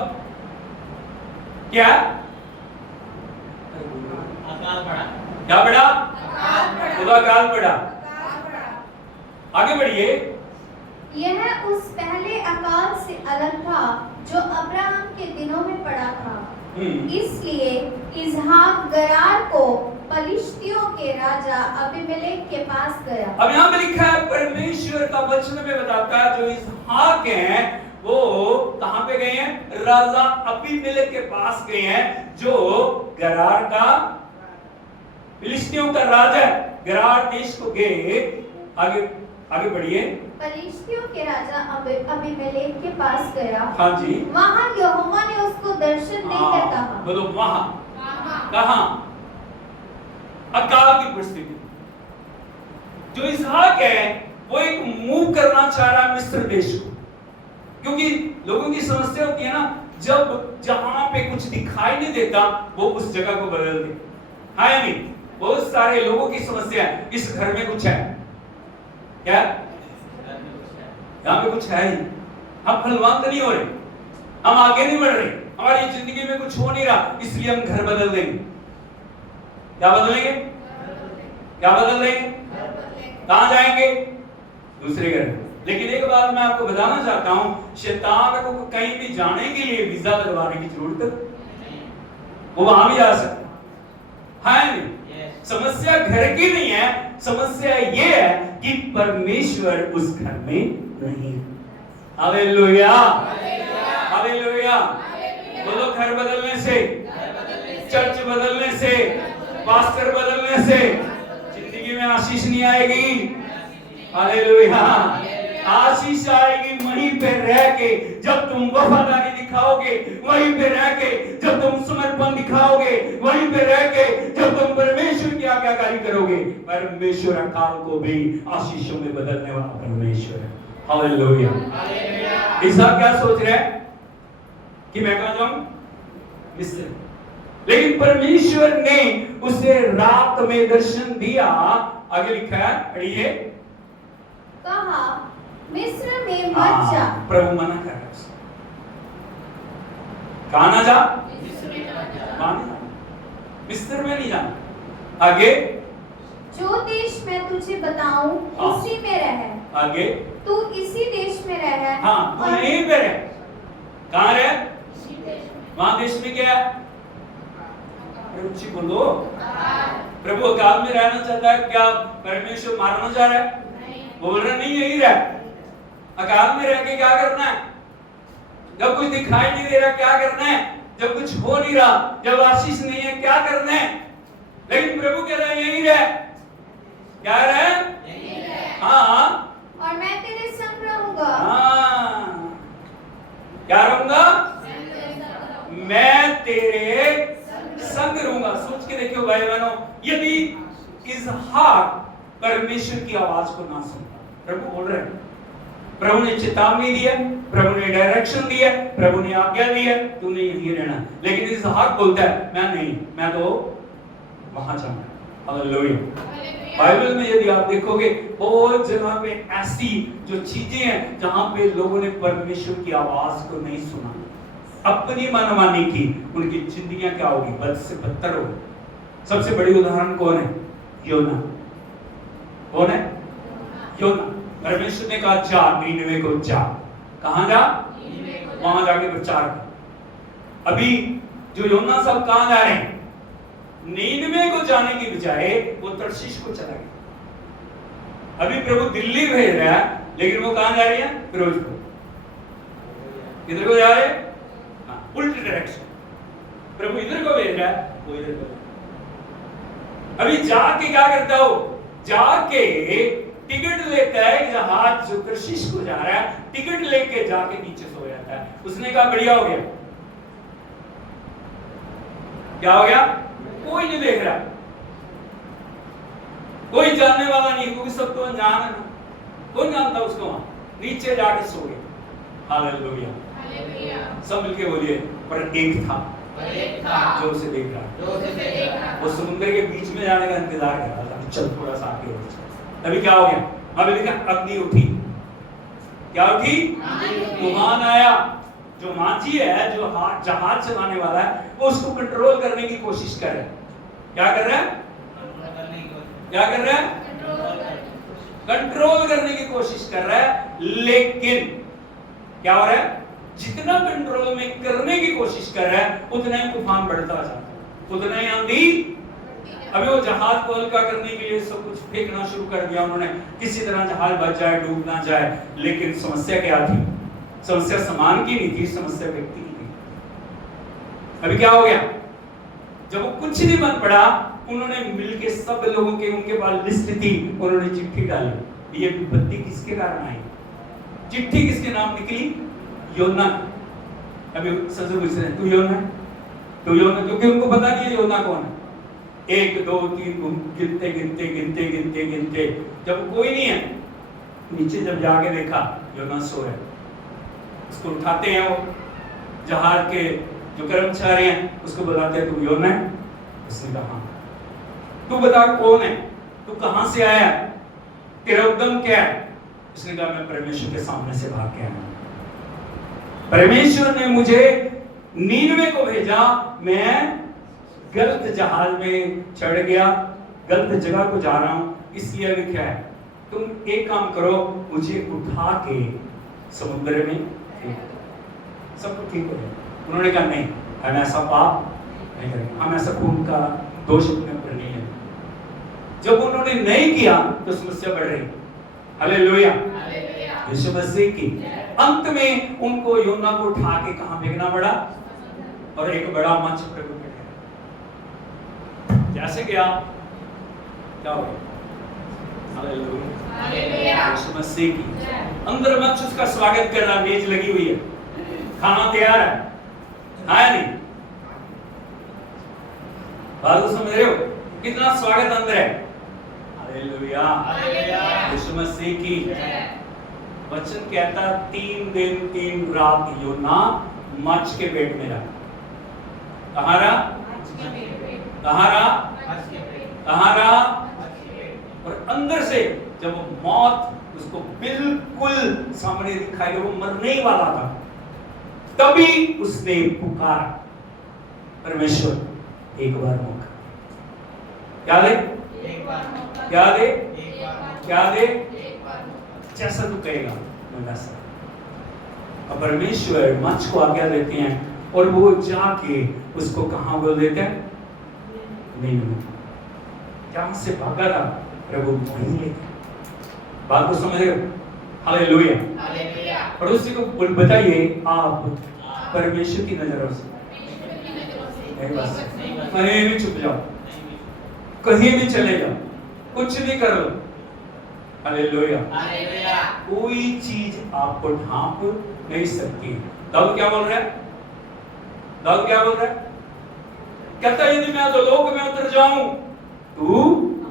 क्या? अकाल पड़ा। क्या पड़ा? अकाल पड़ा। आगे बढ़िए। यह उस पहले अकाल से अलग था जो अब्राहम के दिनों में पड़ा था। इसलिए इसहाक गरार को पलिश्तियों के राजा अबीमेलेक के पास गया। अब यहाँ पे लिखा है परमेश्वर का वचन में बताता है जो इसहाक हैं वो कहां पे गए हैं? राजा अबीमेलेक के पास गए हैं जो गरार का फिलिस्तियों का राजा है। गरार देश को गए। आगे बढ़िए। पलिश्तियों के राजा अबीमेलेक के पास गया। हाँ जी। वहां यहोवा ने उसको दर्शन देकर कहा। बोलो वहां। कहां? अकाल की परिस्थिति। जो इसहाक है वो एक मूव करना चाह रहा है मिस्र देश को, क्योंकि लोगों की समस्या होती है ना, जब जहां पे कुछ दिखाई नहीं देता वो उस जगह को बदल दे। हाँ या नहीं? बहुत सारे लोगों की समस्या है, इस घर में कुछ है। क्या? यहाँ पे कुछ है ही, हम फलवान तो नहीं हो रहे, हम आगे नहीं बढ़ रहे, हमारी जिंदगी में कुछ हो नहीं रहा, इसलिए हम घर बदल देंगे। क्या बदलेंगे? क्या बदल देंगे? कहां जाएंगे? दूसरे घर। लेकिन एक बात मैं आपको बताना चाहता हूं, शैतान को कहीं भी जाने के लिए वीजा लगवाने की जरूरत है, वो वहां भी जा सकता है नहीं। समस्या घर की नहीं है, समस्या ये है कि परमेश्वर उस घर में नहीं है। Hallelujah, hallelujah. बोलो घर बदलने से, चर्च बदलने से, पास्टर बदलने से जिंदगी में आशीष नहीं आएगी। हालेलुया। आशीष आएगी वहीं पे रह के, जब तुम वफादारी दिखाओगे, वहीं पे रह के जब तुम समर्पण दिखाओगे, वहीं पे रह के जब तुम परमेश्वर की आज्ञाकारी करोगे। परमेश्वर अकाल को भी आशीषों में बदलने वाला परमेश्वर है। हालेलुया। इसहाक क्या सोच रहा है कि मैं कहां जाऊं? मिस्र। लेकिन परमेश्वर ने उसे रात में दर्शन दिया। आगे लिखा है, पढ़िए। कहा मिस्र में मत जा। प्रभु मना कर रहा है। कहां ना जा? मिस्र में नहीं जाना। आगे। जो देश मैं तुझे बताऊं उसी में रह। आगे। तू इसी देश में रह। हाँ, तू यहीं पे रह। कहां रह? वहां देश में क्या है? रुचि बोलो। प्रभु अकाल में रहना चाहता है क्या? परमेश्वर मारना चाह रहा है? बोल रहा नहीं, यही रह। अकाल में रह के क्या करना है? जब कुछ दिखाई नहीं दे रहा क्या करना है? जब कुछ हो नहीं रहा, जब आशीष नहीं है क्या करना है? लेकिन प्रभु कह रहा है यही रह। क्या रहे? हाँ। और मैं तेरे संग रहूंगा। हाँ। क्या रहूंगा? मैं तेरे संग रहूंगा। सोच के देखियो भाई बहनों, यदि इसहाक परमेश्वर की आवाज को ना सुनता, प्रभु बोल रहे हैं, प्रभु ने चेतावनी दी है, प्रभु ने डायरेक्शन दी है, प्रभु ने आज्ञा दी है, तूने यहीं रहना। लेकिन इसहाक बोलता है मैं नहीं, मैं तो वहां जाऊंगा। हालेलुया। बाइबल में यदि आप देखोगे बहुत जगह पे ऐसी जो चीजें हैं जहां पे लोगों ने परमेश्वर की आवाज को नहीं सुना, अपनी मनमानी की, उनकी जिंदगियां क्या होगी? बद से बदतर होगी। सबसे बड़ी उदाहरण कौन है? योना। कौन है? योना। परमेश्वर ने कहा जा नीनवे को जा। कहां जा? वहां जाके प्रचार कर। अभी जो योना सब कहां जा रहे हैं? नीनवे को जाने की बजाय वो तर्शीश को चला गया। अभी प्रभु दिल्ली भेज रहा है, लेकिन वो कहां जा रही है? फिरोजपुर। किधर को जा रहे हैं? उल्टी डायरेक्शन। प्रभु इधर को भेज रहा है, वो इधर को। अभी जाके क्या करता हो? जाके टिकट लेता है जहाज जो कशिश को जा रहा है, टिकट लेके जाके नीचे सो जाता है। उसने कहा बढ़िया हो गया। क्या हो गया? कोई नहीं देख रहा, कोई जानने वाला नहीं, क्योंकि सब तो अनजान है ना, कोई जानता उसको। वहां नीचे जाके सो गए। हालेलुया, सब मिलके बोलिए, पर एक था जो उसे देख रहा। वो समुद्र के बीच में जाने का इंतजार कर रहा था, चल थोड़ा सा आगे और चल। अभी क्या हो गया? अभी देखा अग्नि उठी। क्या उठी? तूफान आया। जो माझी है, जो जहाज चलाने वाला है, वो उसको कंट्रोल करने की कोशिश कर रहा है। क्या कर रहा है? क्या कर रहा है? कंट्रोल करने की कोशिश कर रहा है। लेकिन क्या हो रहा है? जितना कंट्रोल में करने की कोशिश कर रहा है, उतना ही तूफान बढ़ता जाता है, उतना ही आंधी। अभी वो जहाज को हल्का करने के लिए सब कुछ फेंकना शुरू कर दिया उन्होंने, किसी तरह जहाज बच जाए, डूब ना जाए। लेकिन समस्या क्या थी? समस्या सामान की नहीं थी, समस्या व्यक्ति की थी। अभी क्या हो गया? जब वो कुछ नहीं बन पड़ा, उन्होंने मिलके सब लोगों के, उनके पास लिस्ट थी, उन्होंने चिट्ठी डाली। ये विपत्ति किसके कारण आई? चिट्ठी किसके नाम निकली? योना। अभी सबसे पूछ रहे हैं, तू योना? तू योना? क्योंकि उनको पता नहीं है योना कौन है। 1 2 3 गिनते गिनते गिनते गिनते गिनते जब कोई नहीं है, नीचे जब जाके देखा योना सो है। उसको उठाते हैं, वो जहाज के जो कर्मचारी हैं उसको बताते हैं, तू योना है? उसने कहा हाँ। तू बता कौन है, तू कहां से आया, तेरा उद्यम क्या है? उसने कहा मैं परमेश्वर के सामने से भाग के आया। परमेश्वर ने मुझे नीनवे को भेजा, मैं गलत जहाज में चढ़ गया, गलत जगह को जा रहा हूं, इसलिए अभी क्या है, तुम एक काम करो, मुझे उठा के समुद्र में फेंक दो, सब कुछ ठीक हो जाए। उन्होंने कहा नहीं, हम ऐसा पाप नहीं करेंगे, हम ऐसा खून का दोष अपने ऊपर नहीं है। जब उन्होंने नहीं किया तो समस्या बढ़ रही। हालेलुया, यीशु मसीह की। अंत में उनको योना को उठा के कहां फेंकना पड़ा? और एक बड़ा मंच प्रभु पे जैसे गया, क्या हो गया? हालेलुया, यीशु मसीह की। अंदर मंच उसका स्वागत कर रहा, मेज लगी हुई है, खाना तैयार है, आया नहीं? बात को समझ रहे हो? कितना स्वागत अंदर है। हालेलुया, यीशु मसीह की। वचन कहता 3 दिन 3 रात योना मच्छ के पेट में रहा। कहां रहा? कहां रहा? कहां रहा? और अंदर से जब वो मौत उसको बिल्कुल सामने दिखाई, वो मरने ही वाला था, तभी उसने पुकारा, परमेश्वर एक बार मौका क्या दे, क्या दे, क्या दे, जैसा तू कहेगा मैं वैसा। अब परमेश्वर मच्छ को आज्ञा देते हैं और वो जाके उसको कहां बोल देते हैं? नहीं, जहां से भागा था प्रभु वहीं ले। बात को समझ रहे हो? हालेलुया, पड़ोसी को बताइए, आप परमेश्वर की नजरों से कहीं भी छुप जाओ, कहीं भी चले जाओ, कुछ भी कर लो, हालेलुया, कोई चीज आपको ढांप नहीं सकती। दाऊद क्या बोल रहा है? दाऊद क्या बोल रहा है? कहता है यदि मैं अधोलोक में उतर जाऊं तू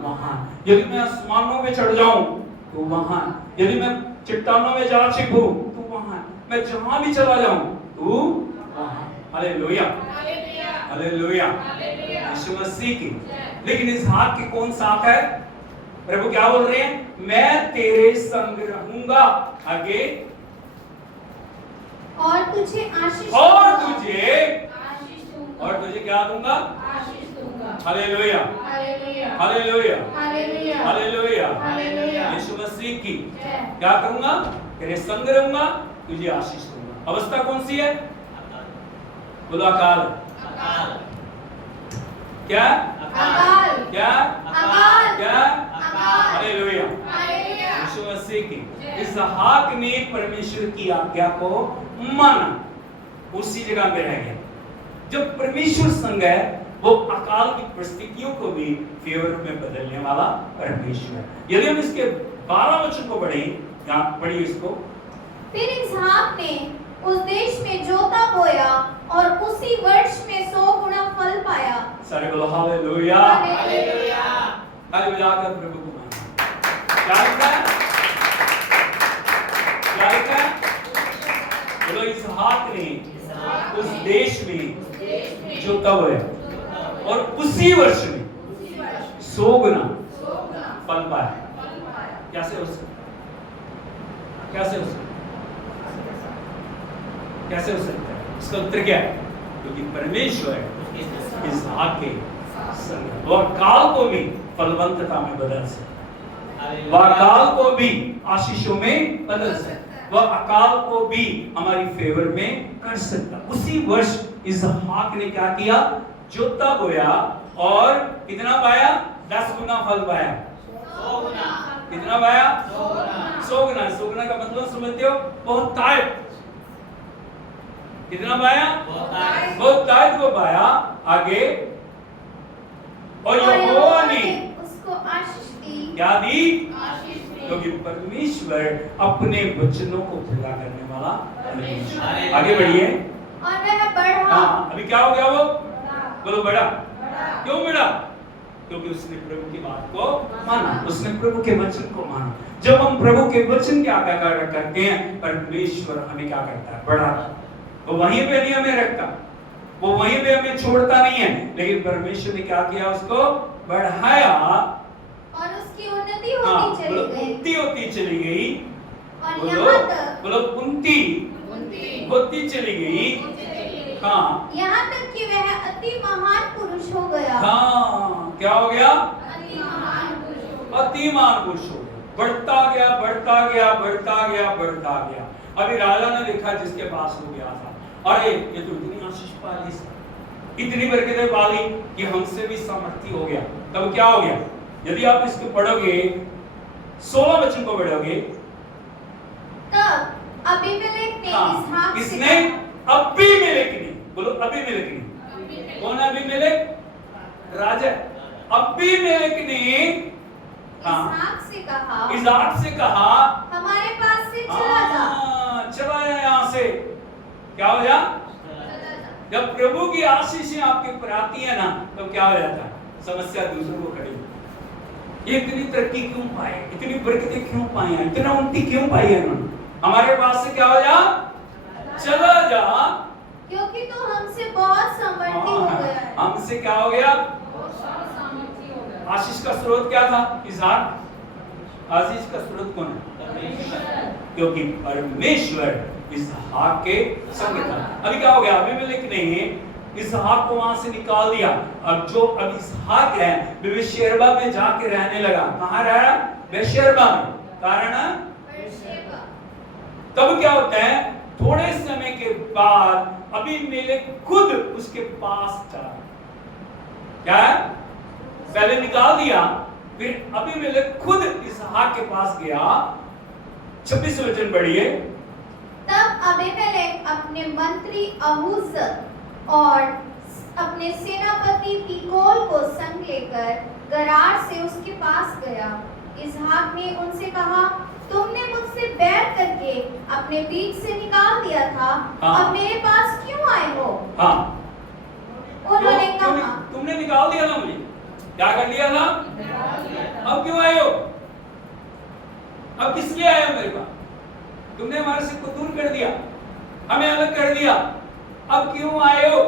वहां, यदि मैं आसमानों में चढ़ जाऊं तू वहां, यदि मैं चट्टानों में जा छिपूं तू वहां, मैं जहां भी चला जाऊं तू वहां। हालेलुया, हालेलुया, यीशु मसीह की। लेकिन इसहाक की कौन साथ है? प्रभु क्या बोल रहे हैं? मैं तेरे संग रहूंगा, आगे, और तुझे आशीष और तुझे क्या दूंगा? हालेलुया, हालेलुया, हालेलुया, यीशु मसीह की। क्या करूंगा? तेरे संग रहूंगा, तुझे आशीष दूंगा। अवस्था कौन सी है? बोलो अकाल। क्या? अकाल। क्या? अकाल। क्या? हालेलुया, यीशु मसीह की। इसहाक ने परमेश्वर की आज्ञा को माना, उसी जगह पे रह गया। जब परमेश्वर संग है, वो अकाल की परिस्थितियों को भी फेवर में बदलने वाला परमेश्वर है। यदि हम इसके 12 वचन को पढ़ें, यहाँ पढ़िए इसको। फिर इसहाक ने उस देश में जोता बोया और उसी वर्ष में 100 गुना फल पाया। सारे बोलो हालेलुया। हालेलुया। ताली बजाकर प्रभु को मानो। क्या लिखा है? क्या लिखा है? बोलो इसहाक ने उस देश में जोता बोया और उसी वर्ष में 100 गुना फल पाया। कैसे हो सकता? कैसे हो सकता? कैसे हो सकता है? इसका उत्तर क्या है? क्योंकि परमेश्वर इसहाक के संग वह काल को भी फलवंतता में बदल सकता है, वह काल को भी आशीषों में बदल सकता है, वह अकाल को भी हमारी फेवर में कर सकता है। उसी वर्ष इसहाक ने क्या किया? जोता बोया और कितना पाया? 10 गुना फल पाया। 100 गुना। कितना पाया? 100 गुना। 100 गुना। 100 गुना का मतलब समझते हो? बहुत तायत। कितना पाया? बहुत तायत को पाया। आगे और यहोवा ने उसको आशीष दी। क्या दी? आशीष दी। क्योंकि परमेश्वर अपने वचनों को पूरा करने वाला परमेश्वर। आगे बढ़िए। और वह बढ़ा। हाँ, अभी क्या हो गया वो? बोलो बड़ा। बढ़ा। क्यों बड़ा? क्योंकि उसने प्रभु की बात को माना, उसने प्रभु के वचन को माना। जब हम प्रभु के वचन क्या करते हैं, परमेश्वर हमें क्या करता है? बढ़ाता है। वो वहीं पे नहीं हमें रखता, वो वहीं पे हमें छोड़ता नहीं है, लेकिन परमेश्वर ने क्या किया? उसको बढ़ाया और उसकी उन्नति होती चली गई। उन्नति होती चली गई। और यहाँ तक बोलो उन्नति होती चली गई। हाँ, यहाँ तक कि वह अति महान पुरुष हो गया। हाँ, क्या हो गया? अति महान पुरुष हो गया। अति महान पुरुष हो गया। बढ़ता गया, बढ़ता गया, बढ़ता गया, बढ़ता गया। अभी राजा ने देखा जिसके पास हो गया था, अरे ये तो इतनी आशीष पाली, इतनी बरकतें पाली कि हमसे भी सामर्थ्य हो गया। तब क्या हो गया? यदि आप इसको पढ़ोगे, 16 वचन को पढ़ोगे, तब अबीमेलेक ने इसहाक से इसने अबीमेलेक ने, बोलो अबीमेलेक ने, कौन है अबीमेलेक? राजा। अबीमेलेक ने इसहाक से कहा हमारे पास से चला जा। चला जा यहाँ से। क्या हो जा? जब प्रभु की आशीषें आपके ऊपर आती है ना, तो क्या हो जाता है? समस्या दूसरों को खड़ी। ये इतनी तरक्की क्यों पाए, इतनी बरकतें क्यों पाई हैं, इतना उन्नति क्यों पाई है उन्होंने? हमारे पास से क्या हो जा? चला जा, क्योंकि तो हमसे बहुत समृद्धि हो गया है। हमसे क्या हो गया? आशीष का स्रोत क्या था? इसहाक। आशीष का स्रोत कौन है? क्योंकि परमेश्वर इसहाक के संग था। अभी क्या हो गया? अबीमेलेक ने इसहाक को वहां से निकाल दिया। अब जो अब इसहाक है बेशेरबा में जाके रहने लगा। कहाँ रह रहा? बेशेरबा में। कारण तब क्या होता है? थोड़े समय के बाद अबीमेलेक खुद उसके पास चला। क्या है? पहले निकाल दिया, फिर अबीमेलेक खुद इसहाक के पास गया। 26 वचन पढ़िए। तब अबीमेलेक अपने मंत्री अहूज और अपने सेनापति पीकोल को संग लेकर गरार से उसके पास गया। इसहाक ने उनसे कहा, तुमने मुझसे बैर करके अपने बीच से निकाल दिया था। हाँ। अब मेरे पास क्यों आए हो? हाँ, उन्होंने कहा, तुमने निकाल दिया ना मुझे। क्या कर दिया था? अब क्यों आए हो? अब किस लिए आए हो मेरे पास? तुमने हमारे से को दूर कर दिया, हमें अलग कर दिया, अब क्यों आए हो?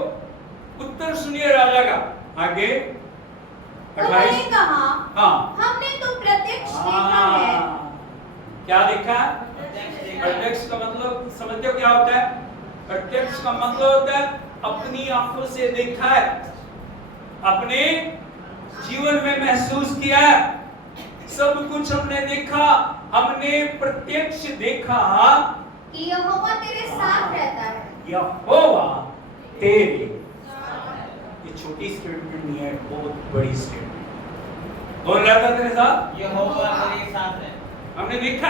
उत्तर सुनिए राजा का। आगे 28। उन्होंने कहा, हाँ, हमने तो प्रत्यक्ष देखा है। क्या देखा? प्रत्यक्ष का मतलब समझते हो क्या होता है? प्रत्यक्ष का मतलब होता है अपनी आंखों से देखा है, अपने जीवन में महसूस किया है, सब कुछ हमने देखा। हमने प्रत्यक्ष देखा कि यहोवा तेरे साथ रहता है। यहोवा तेरे, ये छोटी स्टेटमेंट नहीं है, बहुत बड़ी स्टेटमेंट। कौन रहता है तेरे साथ? यहोवा तेरे साथ है। हमने देखा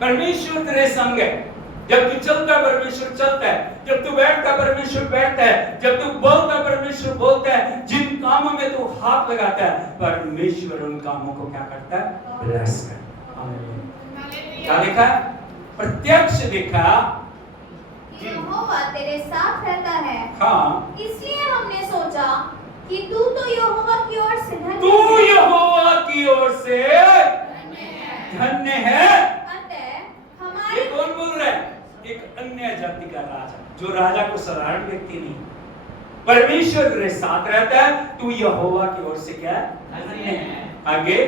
परमेश्वर तेरे संग है। जब तू चलता है परमेश्वर चलता है, जब तू बैठता परमेश्वर बैठता है, जब तू बोलता परमेश्वर बोलता है, जिन कामों में तू हाथ लगाता है परमेश्वर उन कामों को क्या करता है? ब्लेस करता है। हालेलुया। क्या देखा? प्रत्यक्ष देखा। यहोवा तेरे साथ रहता है। हाँ, इसलिए हमने सोचा कि तू तो यहोवा की ओर से धन्य तू है। यहोवा की ओर से धन्य है। अतः ये हमारे कौन बोल रहा है? एक अन्य जाति का राजा, जो राजा को साधारण व्यक्ति नहीं, परमेश्वर तेरे साथ रहता है, तू यहोवा की ओर से क्या है? धन्य है। आगे,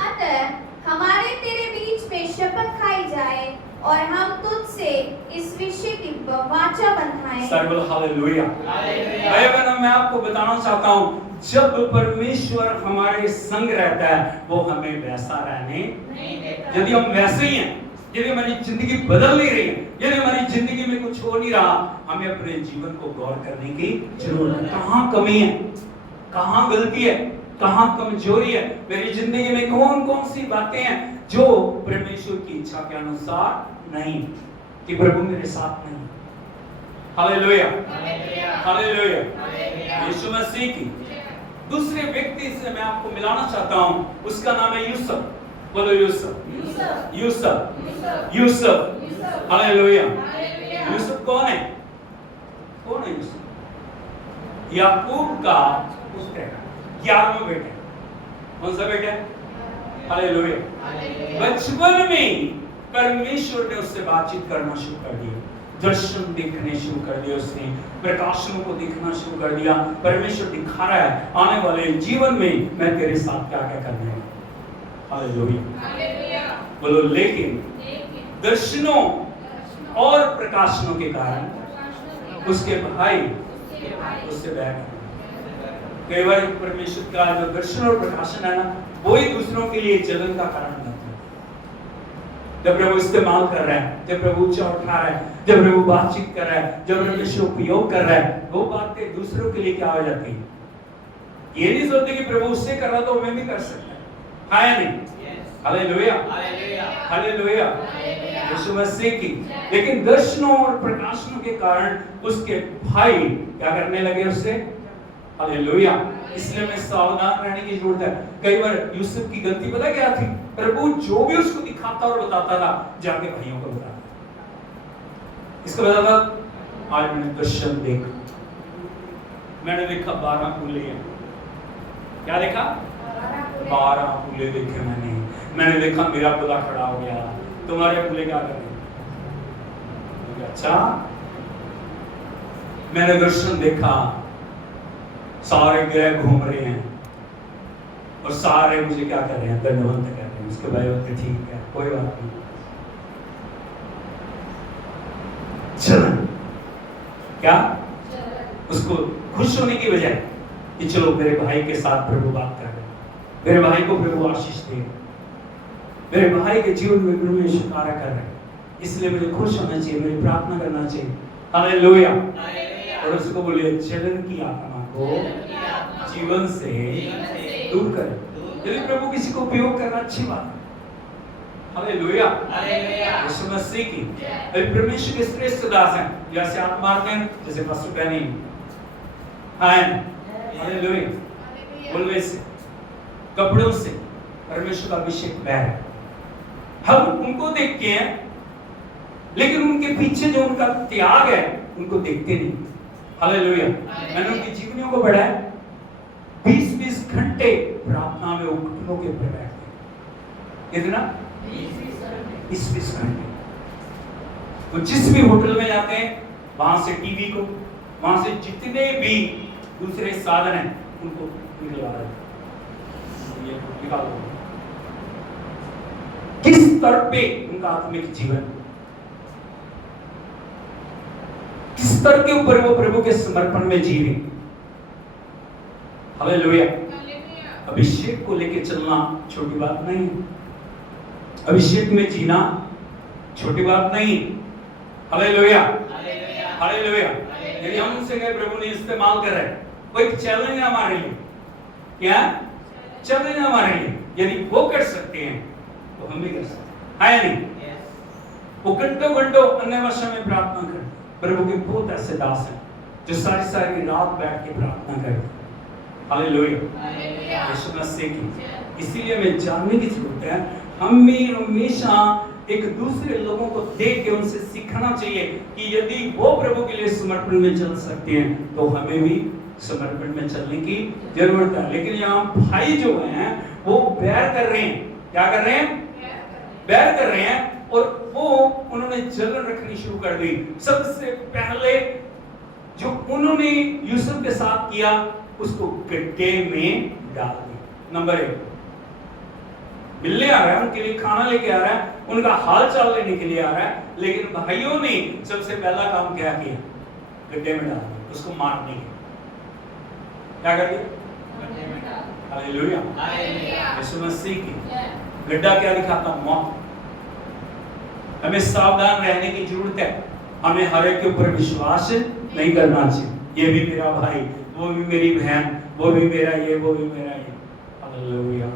अतः हमारे तेरे बीच में शपथ खाई जाए और हम तुझसे इस विषय की वाचा बंधाएं। सर्वल हालेलुया। भाई बहनों, मैं आपको बताना चाहता हूँ, जब परमेश्वर हमारे संग रहता है, वो हमें वैसा रहने नहीं देता। यदि हम वैसे ही हैं, यदि हमारी जिंदगी बदल नहीं रही है, यदि हमारी जिंदगी में कुछ हो नहीं रहा, हमें अपने जीवन को गौर करने की जरूरत है। कहाँ कमी है, कहाँ गलती है, कहाँ कमजोरी है, मेरी जिंदगी में कौन कौन सी बातें हैं जो परमेश्वर की इच्छा के अनुसार नहीं, कि प्रभु मेरे साथ नहीं। Hallelujah, hallelujah. यीशु मसीह की दूसरे व्यक्ति से मैं आपको मिलाना चाहता हूं, उसका नाम है यूसुफ। बोलो यूसुफ, यूसुफ, यूसुफ। हालेलुया। यूसुफ कौन है? कौन है यूसुफ? याकूब का पुत्र है, 11वां बेटा। कौन सा बेटा है? हालेलुया। बचपन में परमेश्वर ने उससे बातचीत करना शुरू कर दिया, दर्शन देखने शुरू कर दिया, उसने प्रकाशनों को देखना शुरू कर दिया। परमेश्वर दिखा रहा है आने वाले जीवन में मैं तेरे साथ क्या क्या करने वाला। हालेलुया। बोलो, लेकिन दर्शनों और प्रकाशनों के कारण उसके भाई उससे बैर कर। कई बार परमेश्वर का जो दर्शन और प्रकाशन है ना, वो ही दूसरों के लिए जलन का कारण बनता है। जब प्रभु इस्तेमाल कर रहा है, जब प्रभु ऊंचा उठा रहा है, जब प्रभु बातचीत कर रहा है, जब परमेश्वर उपयोग कर रहा है, वो बातें दूसरों के लिए क्या हो जाती है? ये नहीं सोचते कि प्रभु उससे कर रहा तो मैं भी कर सकता है। हाँ या नहीं? Hallelujah, hallelujah. यीशु मसीह की। लेकिन दर्शनों और प्रकाशनों के कारण उसके भाई क्या करने लगे उससे? हालेलुया। इसलिए में सावधान रहने की जरूरत है। कई बार यूसुफ की गलती पता क्या थी? प्रभु जो भी उसको दिखाता और बताता था, जाके भाइयों को बताता। इसका मतलब आज मैंने दर्शन देखा, मैंने देखा 12 फूले हैं। क्या देखा? 12 फूले देखे मैंने देखा मेरा पुला खड़ा हो गया, तुम्हारे फूले क्या कर रहे? अच्छा, मैंने दर्शन देखा, सारे ग्रह घूम रहे हैं और सारे मुझे क्या कर रहे हैं? धन्यवाद कर रहे हैं। उसके बाद बोलते ठीक है, कोई बात नहीं। चलन क्या? उसको खुश होने की बजाय कि चलो मेरे भाई के साथ प्रभु बात कर रहे हैं, मेरे भाई को प्रभु आशीष दे, मेरे भाई के जीवन में परमेश्वर कार्य कर रहे हैं, इसलिए मुझे खुश होना चाहिए, मुझे प्रार्थना करना चाहिए। हालेलुया। और उसको बोलिए जलन की आत्मा को जीवन से दूर कर। यदि प्रभु किसी को उपयोग करना अच्छी बात है। हालेलुया, यीशु मसीह की। अभी परमेश्वर के श्रेष्ठ दास हैं, जैसे आप मानते हैं, जैसे पास्टर कहनी हालेलुया। बोलने से, कपड़ों से परमेश्वर का अभिषेक बह है। हम उनको देखते हैं, लेकिन उनके पीछे जो उनका त्याग है उनको देखते नहीं। हालेलुया। मैंने उनकी जीवनियों को पढ़ा है, 20-20 घंटे प्रार्थना में घुटनों के ऊपर बैठते। कितना? 20-20 घंटे। तो जिस भी होटल में जाते हैं, वहां से टीवी को, वहां से जितने भी दूसरे साधन हैं उनको निकलवा रहे हैं। किस स्तर पे उनका आत्मिक जीवन, किस स्तर के ऊपर वो प्रभु के समर्पण में जी रहे। हालेलुया। अभिषेक को लेके चलना छोटी बात नहीं, अभिषेक में जीना छोटी बात नहीं। Hallelujah, hallelujah. यदि हम उनसे कहे प्रभु ने इस्तेमाल कर रहे हैं, वो एक चैलेंज है हमारे लिए। क्या चैलेंज है हमारे लिए? यदि वो कर सकते हैं तो हम भी कर सकते हैं, है नहीं? वो घंटों घंटों अन्य भाषा में प्रार्थना करते। प्रभु के बहुत ऐसे दास हैं जो सारी सारी रात बैठ के प्रार्थना करते। हालेलुया, यीशु मसीह की। इसीलिए हमें जानने की जरूरत है हमें हमेशा एक दूसरे लोगों को देख के उनसे सीखना चाहिए कि यदि वो प्रभु के लिए समर्पण में चल सकते हैं तो हमें भी समर्पण में चलने की जरूरत है। लेकिन यहाँ भाई जो हैं वो बैर कर रहे हैं। क्या कर रहे हैं? बैर कर रहे हैं। और वो उन्होंने जलन रखनी शुरू कर दी। सबसे पहले जो उन्होंने यूसुफ के साथ किया उसको गड्ढे में डाल दिया। नंबर 1, मिलने आ रहा है, उनके लिए खाना लेके आ रहा है, उनका हाल चाल लेने के लिए आ रहा है, लेकिन भाइयों ने सबसे पहला काम क्या किया? गड्ढे में डाल दिया, उसको मारने के। क्या कर दिया? हालेलुया, यीशु मसीह की गड्ढा क्या दिखाता? मौत। हमें सावधान रहने की जरूरत है। हमें हर एक के ऊपर विश्वास नहीं करना चाहिए। ये भी मेरा भाई, वो भी मेरी बहन, वो भी मेरा ये, वो भी मेरा ये। हालेलुया।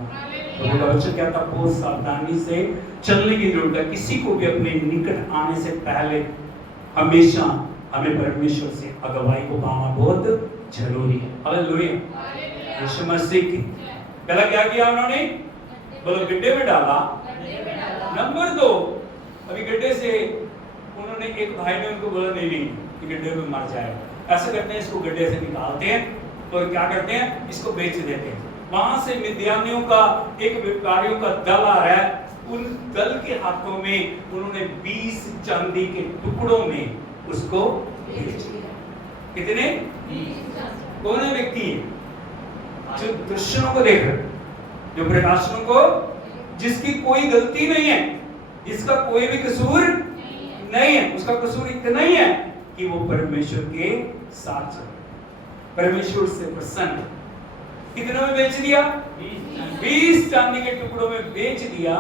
तो वचन कहता बहुत सावधानी से चलने की जरूरत है। किसी को भी अपने निकट आने से पहले हमेशा हमें परमेश्वर से अगुवाई को पाना बहुत जरूरी है। हालेलुया, यीशु मसीह की। पहला क्या किया उन्होंने? बोलो, गड्ढे में डाला। नंबर 2, अभी गड्ढे से उन्होंने, एक भाई ने उनको बोला नहीं नहीं कि गड्ढे में मर जाएगा। ऐसा करते हैं, इसको गड्ढे से निकालते हैं और क्या करते हैं? इसको बेच देते हैं। वहां से मिद्यानियों का एक व्यापारियों का दल आ रहा है। उन दल के हाथों में उन्होंने 20 चांदी के टुकड़ों में उसको बेच दिया। कितने? 20। कौन है व्यक्ति? जो दर्शनों को देख रहे, जो प्रकाशनों को, जिसकी कोई गलती नहीं है, जिसका कोई भी कसूर नहीं है। उसका कसूर इतना ही है कि वो परमेश्वर के साथ चले, परमेश्वर से प्रसन्न। कितने में बेच दिया? 20 चांदी के टुकड़ों में बेच दिया।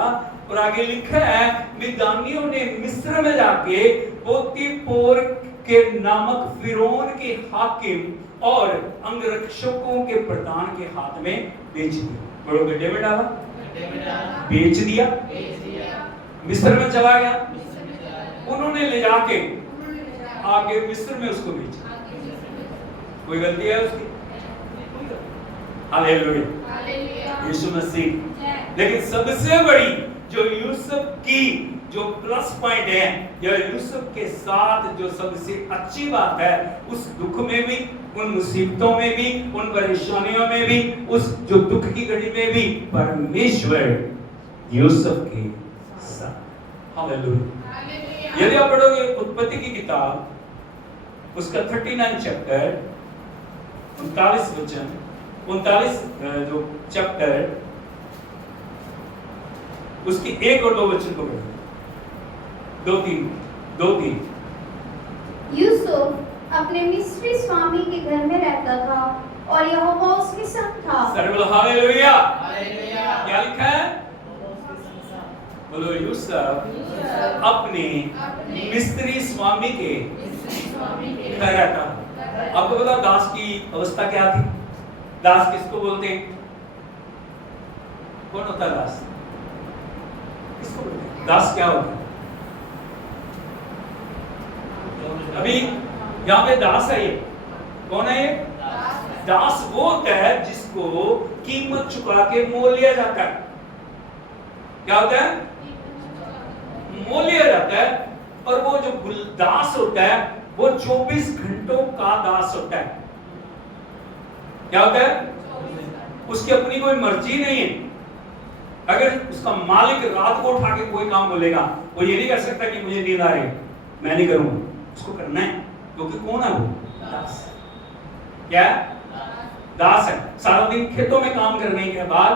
और आगे लिखा है, मिद्यानियों ने मिस्र में जाके पोतीपोर के नामक फिरौन के हाकिम और अंगरक्षकों के प्रधान के हाथ में बेच दिया। बड़ो गड्ढे में डाला, बेच दिया, मिस्र में चला गया। उन्होंने ले जाके आगे मिस्र में उसको बेचा। कोई गलती है उसकी? हालेलुया, यीशु मसीह। लेकिन सबसे बड़ी जो यूसुफ की जो प्लस पॉइंट है, या यूसुफ के साथ जो सबसे अच्छी बात है, उस दुख में भी, उन मुसीबतों में भी, उन परेशानियों में भी, उस जो दुख की घड़ी में भी परमेश्वर यूसुफ के साथ। हालेलुया। यदि आप पढ़ोगे उत्पत्ति की किताब, उसका 39 चैप्टर 39 वचन, 39 जो चैप्टर, उसकी 1 और 2 वचन को पढ़ो। 2-3 यूसुफ अपने मिस्री स्वामी के घर में रहता था और यहोवा उसके संग था। सर्व हालेलुया। क्या लिखा है? बोलो, यूसुफ अपने मिस्री स्वामी के घर रहता था। आपको पता दास की अवस्था क्या थी? दास किसको बोलते हैं? कौन होता है दास? किसको बोलते हैं? दास क्या होता है? अभी यहाँ पे दास है। ये कौन है? ये दास वो होता है जिसको कीमत चुका के मोल लिया जाता है। क्या होता है? मोल लिया जाता है। और वो जो दास होता है वो 24 घंटों का दास होता है। क्या होता है? उसकी अपनी कोई मर्जी नहीं है। अगर उसका मालिक रात को उठा के कोई काम बोलेगा, वो ये नहीं कर सकता कि मुझे नींद आ रही, मैं नहीं करूंगा। उसको करना है, क्योंकि कौन है वो? दास। क्या? दास है। सारा दिन खेतों में काम करने के बाद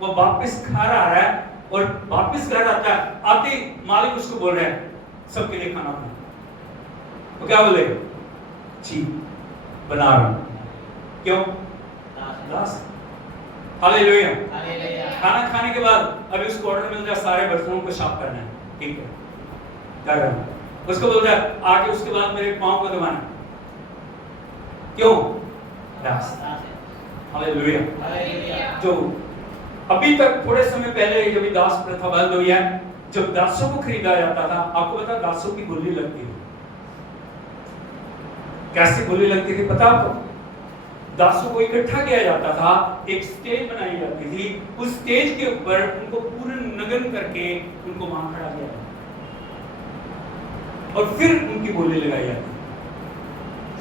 वो वापस घर आ रहा है, और वापस घर आता है, आते मालिक उसको बोल रहा है सबके लिए खाना बना। तो क्या बोलेगा? जी बना रहा हूं। क्यों? दास। हालेलुया। खाना खाने के बाद अभी उसको ऑर्डर मिल जाए सारे बर्तनों को साफ करना है, ठीक है, कर रहा हूं। उसको बोल रहा है आके उसके बाद मेरे पांव को दबाना। क्यों? दास। हालेलुया। जो अभी तक थोड़े समय पहले जब दास प्रथा बंद हुई है, जब दासों को खरीदा जाता था, आपको पता दासों की बोली लगती थी। कैसी बोली लगती थी पता आपको? दासों को इकट्ठा किया जाता था, एक स्टेज बनाई जाती थी, उस स्टेज के ऊपर उनको पूर्ण नग्न करके उनको वहां खड़ा किया जाता और फिर उनकी बोली लगाई जाती।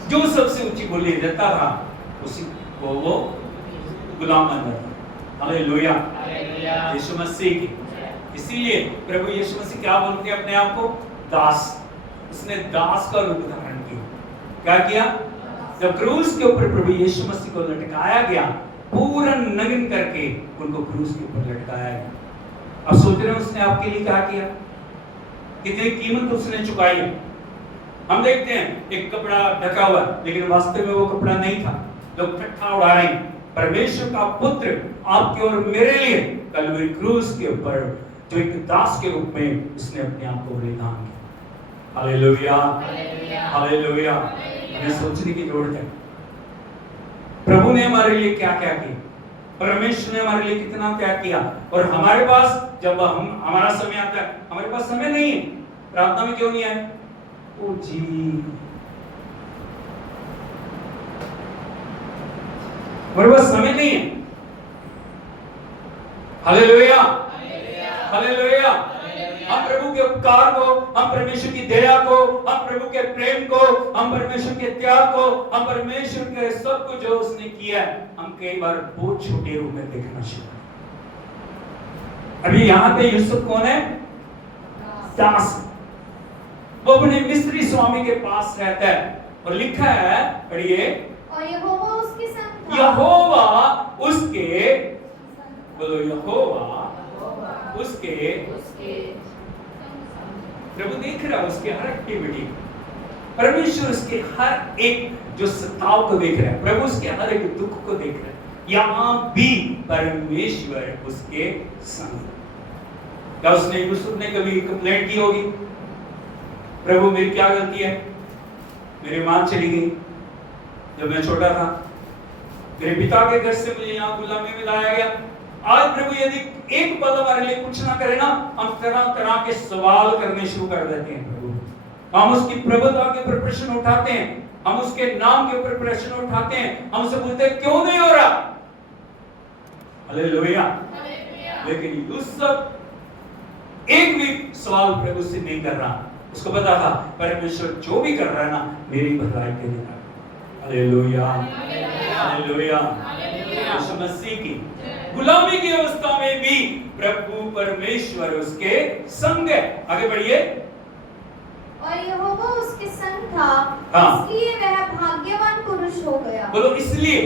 जो सबसे ऊंची बोली देता था उसी को वो गुलाम बन जाता। हालेलुया, यीशु मसीह की। इसीलिए प्रभु यीशु मसीह क्या बोलते हैं अपने आप को? दास। उसने दास का रूप धारण किया। क्या किया? जब क्रूस के ऊपर प्रभु यीशु मसीह को लटकाया गया, पूर्ण नग्न करके उनको क्रूस के ऊपर लटकाया गया। अब सोच रहे हैं उसने आपके लिए क्या किया, कितनी कीमत उसने चुकाई है। हम देखते हैं एक कपड़ा ढका हुआ, लेकिन वास्तव में वो कपड़ा नहीं था। लोग ठट्ठा उड़ा रहे हैं। परमेश्वर का पुत्र आपके और मेरे लिए कलवरी क्रूस के ऊपर जो एक दास के रूप में उसने अपने आप को बलिदान किया। Hallelujah, hallelujah. हमें सोचने की जरूरत है प्रभु ने हमारे लिए क्या क्या किया, परमेश्वर ने हमारे लिए कितना क्या किया। और हमारे पास जब हमारा समय आता है, हमारे पास समय नहीं है, प्रार्थना में क्यों नहीं आए? ओ जी, हमारे पास समय नहीं है। Hallelujah, hallelujah. हम प्रभु के उपकार को, हम परमेश्वर की दया को, हम प्रभु के प्रेम को, हम परमेश्वर के त्याग को, हम परमेश्वर के सब कुछ जो उसने किया है, हम कई बार बहुत छोटे रूप में देखना शुरू। अभी यहाँ पे यूसुफ कौन है? दास। वो अपने मिस्री स्वामी के पास रहता है और लिखा है, पढ़िए, और यहोवा उसके संग था। यहोवा उसके, बोलो यहोवा उसके, प्रभु देख रहा है उसके हर एक्टिविटी। परमेश्वर उसके हर एक जो सताव को देख रहा है, प्रभु उसके हर एक दुख को देख रहा है। यहाँ भी परमेश्वर उसके संग। क्या उसने यूसुफ ने कभी कंप्लेंट की होगी? प्रभु मेरी क्या गलती है, मेरी मां चली गई जब मैं छोटा था, मेरे पिता के घर से मुझे यहाँ गुलामी में लाया गया। आज प्रभु यदि एक पल हमारे लिए कुछ ना करे ना, हम तरह तरह के सवाल करने शुरू कर देते हैं। प्रभु हम उसकी प्रभुता के ऊपर प्रश्न उठाते हैं, हम उसके नाम के ऊपर प्रश्न उठाते हैं, हम उसे बोलते हैं क्यों नहीं हो रहा। हालेलुया। लेकिन यूसुफ एक भी सवाल प्रभु से नहीं कर रहा। उसको पता था परमेश्वर जो भी कर रहा है ना, मेरी भलाई के लिए। Hallelujah, hallelujah. यीशु मसीह की गुलामी की अवस्था में भी प्रभु परमेश्वर उसके संग है। आगे बढ़िए। और यहोवा उसके संग था, हाँ। इसलिए वह भाग्यवान पुरुष हो गया। बोलो इसलिए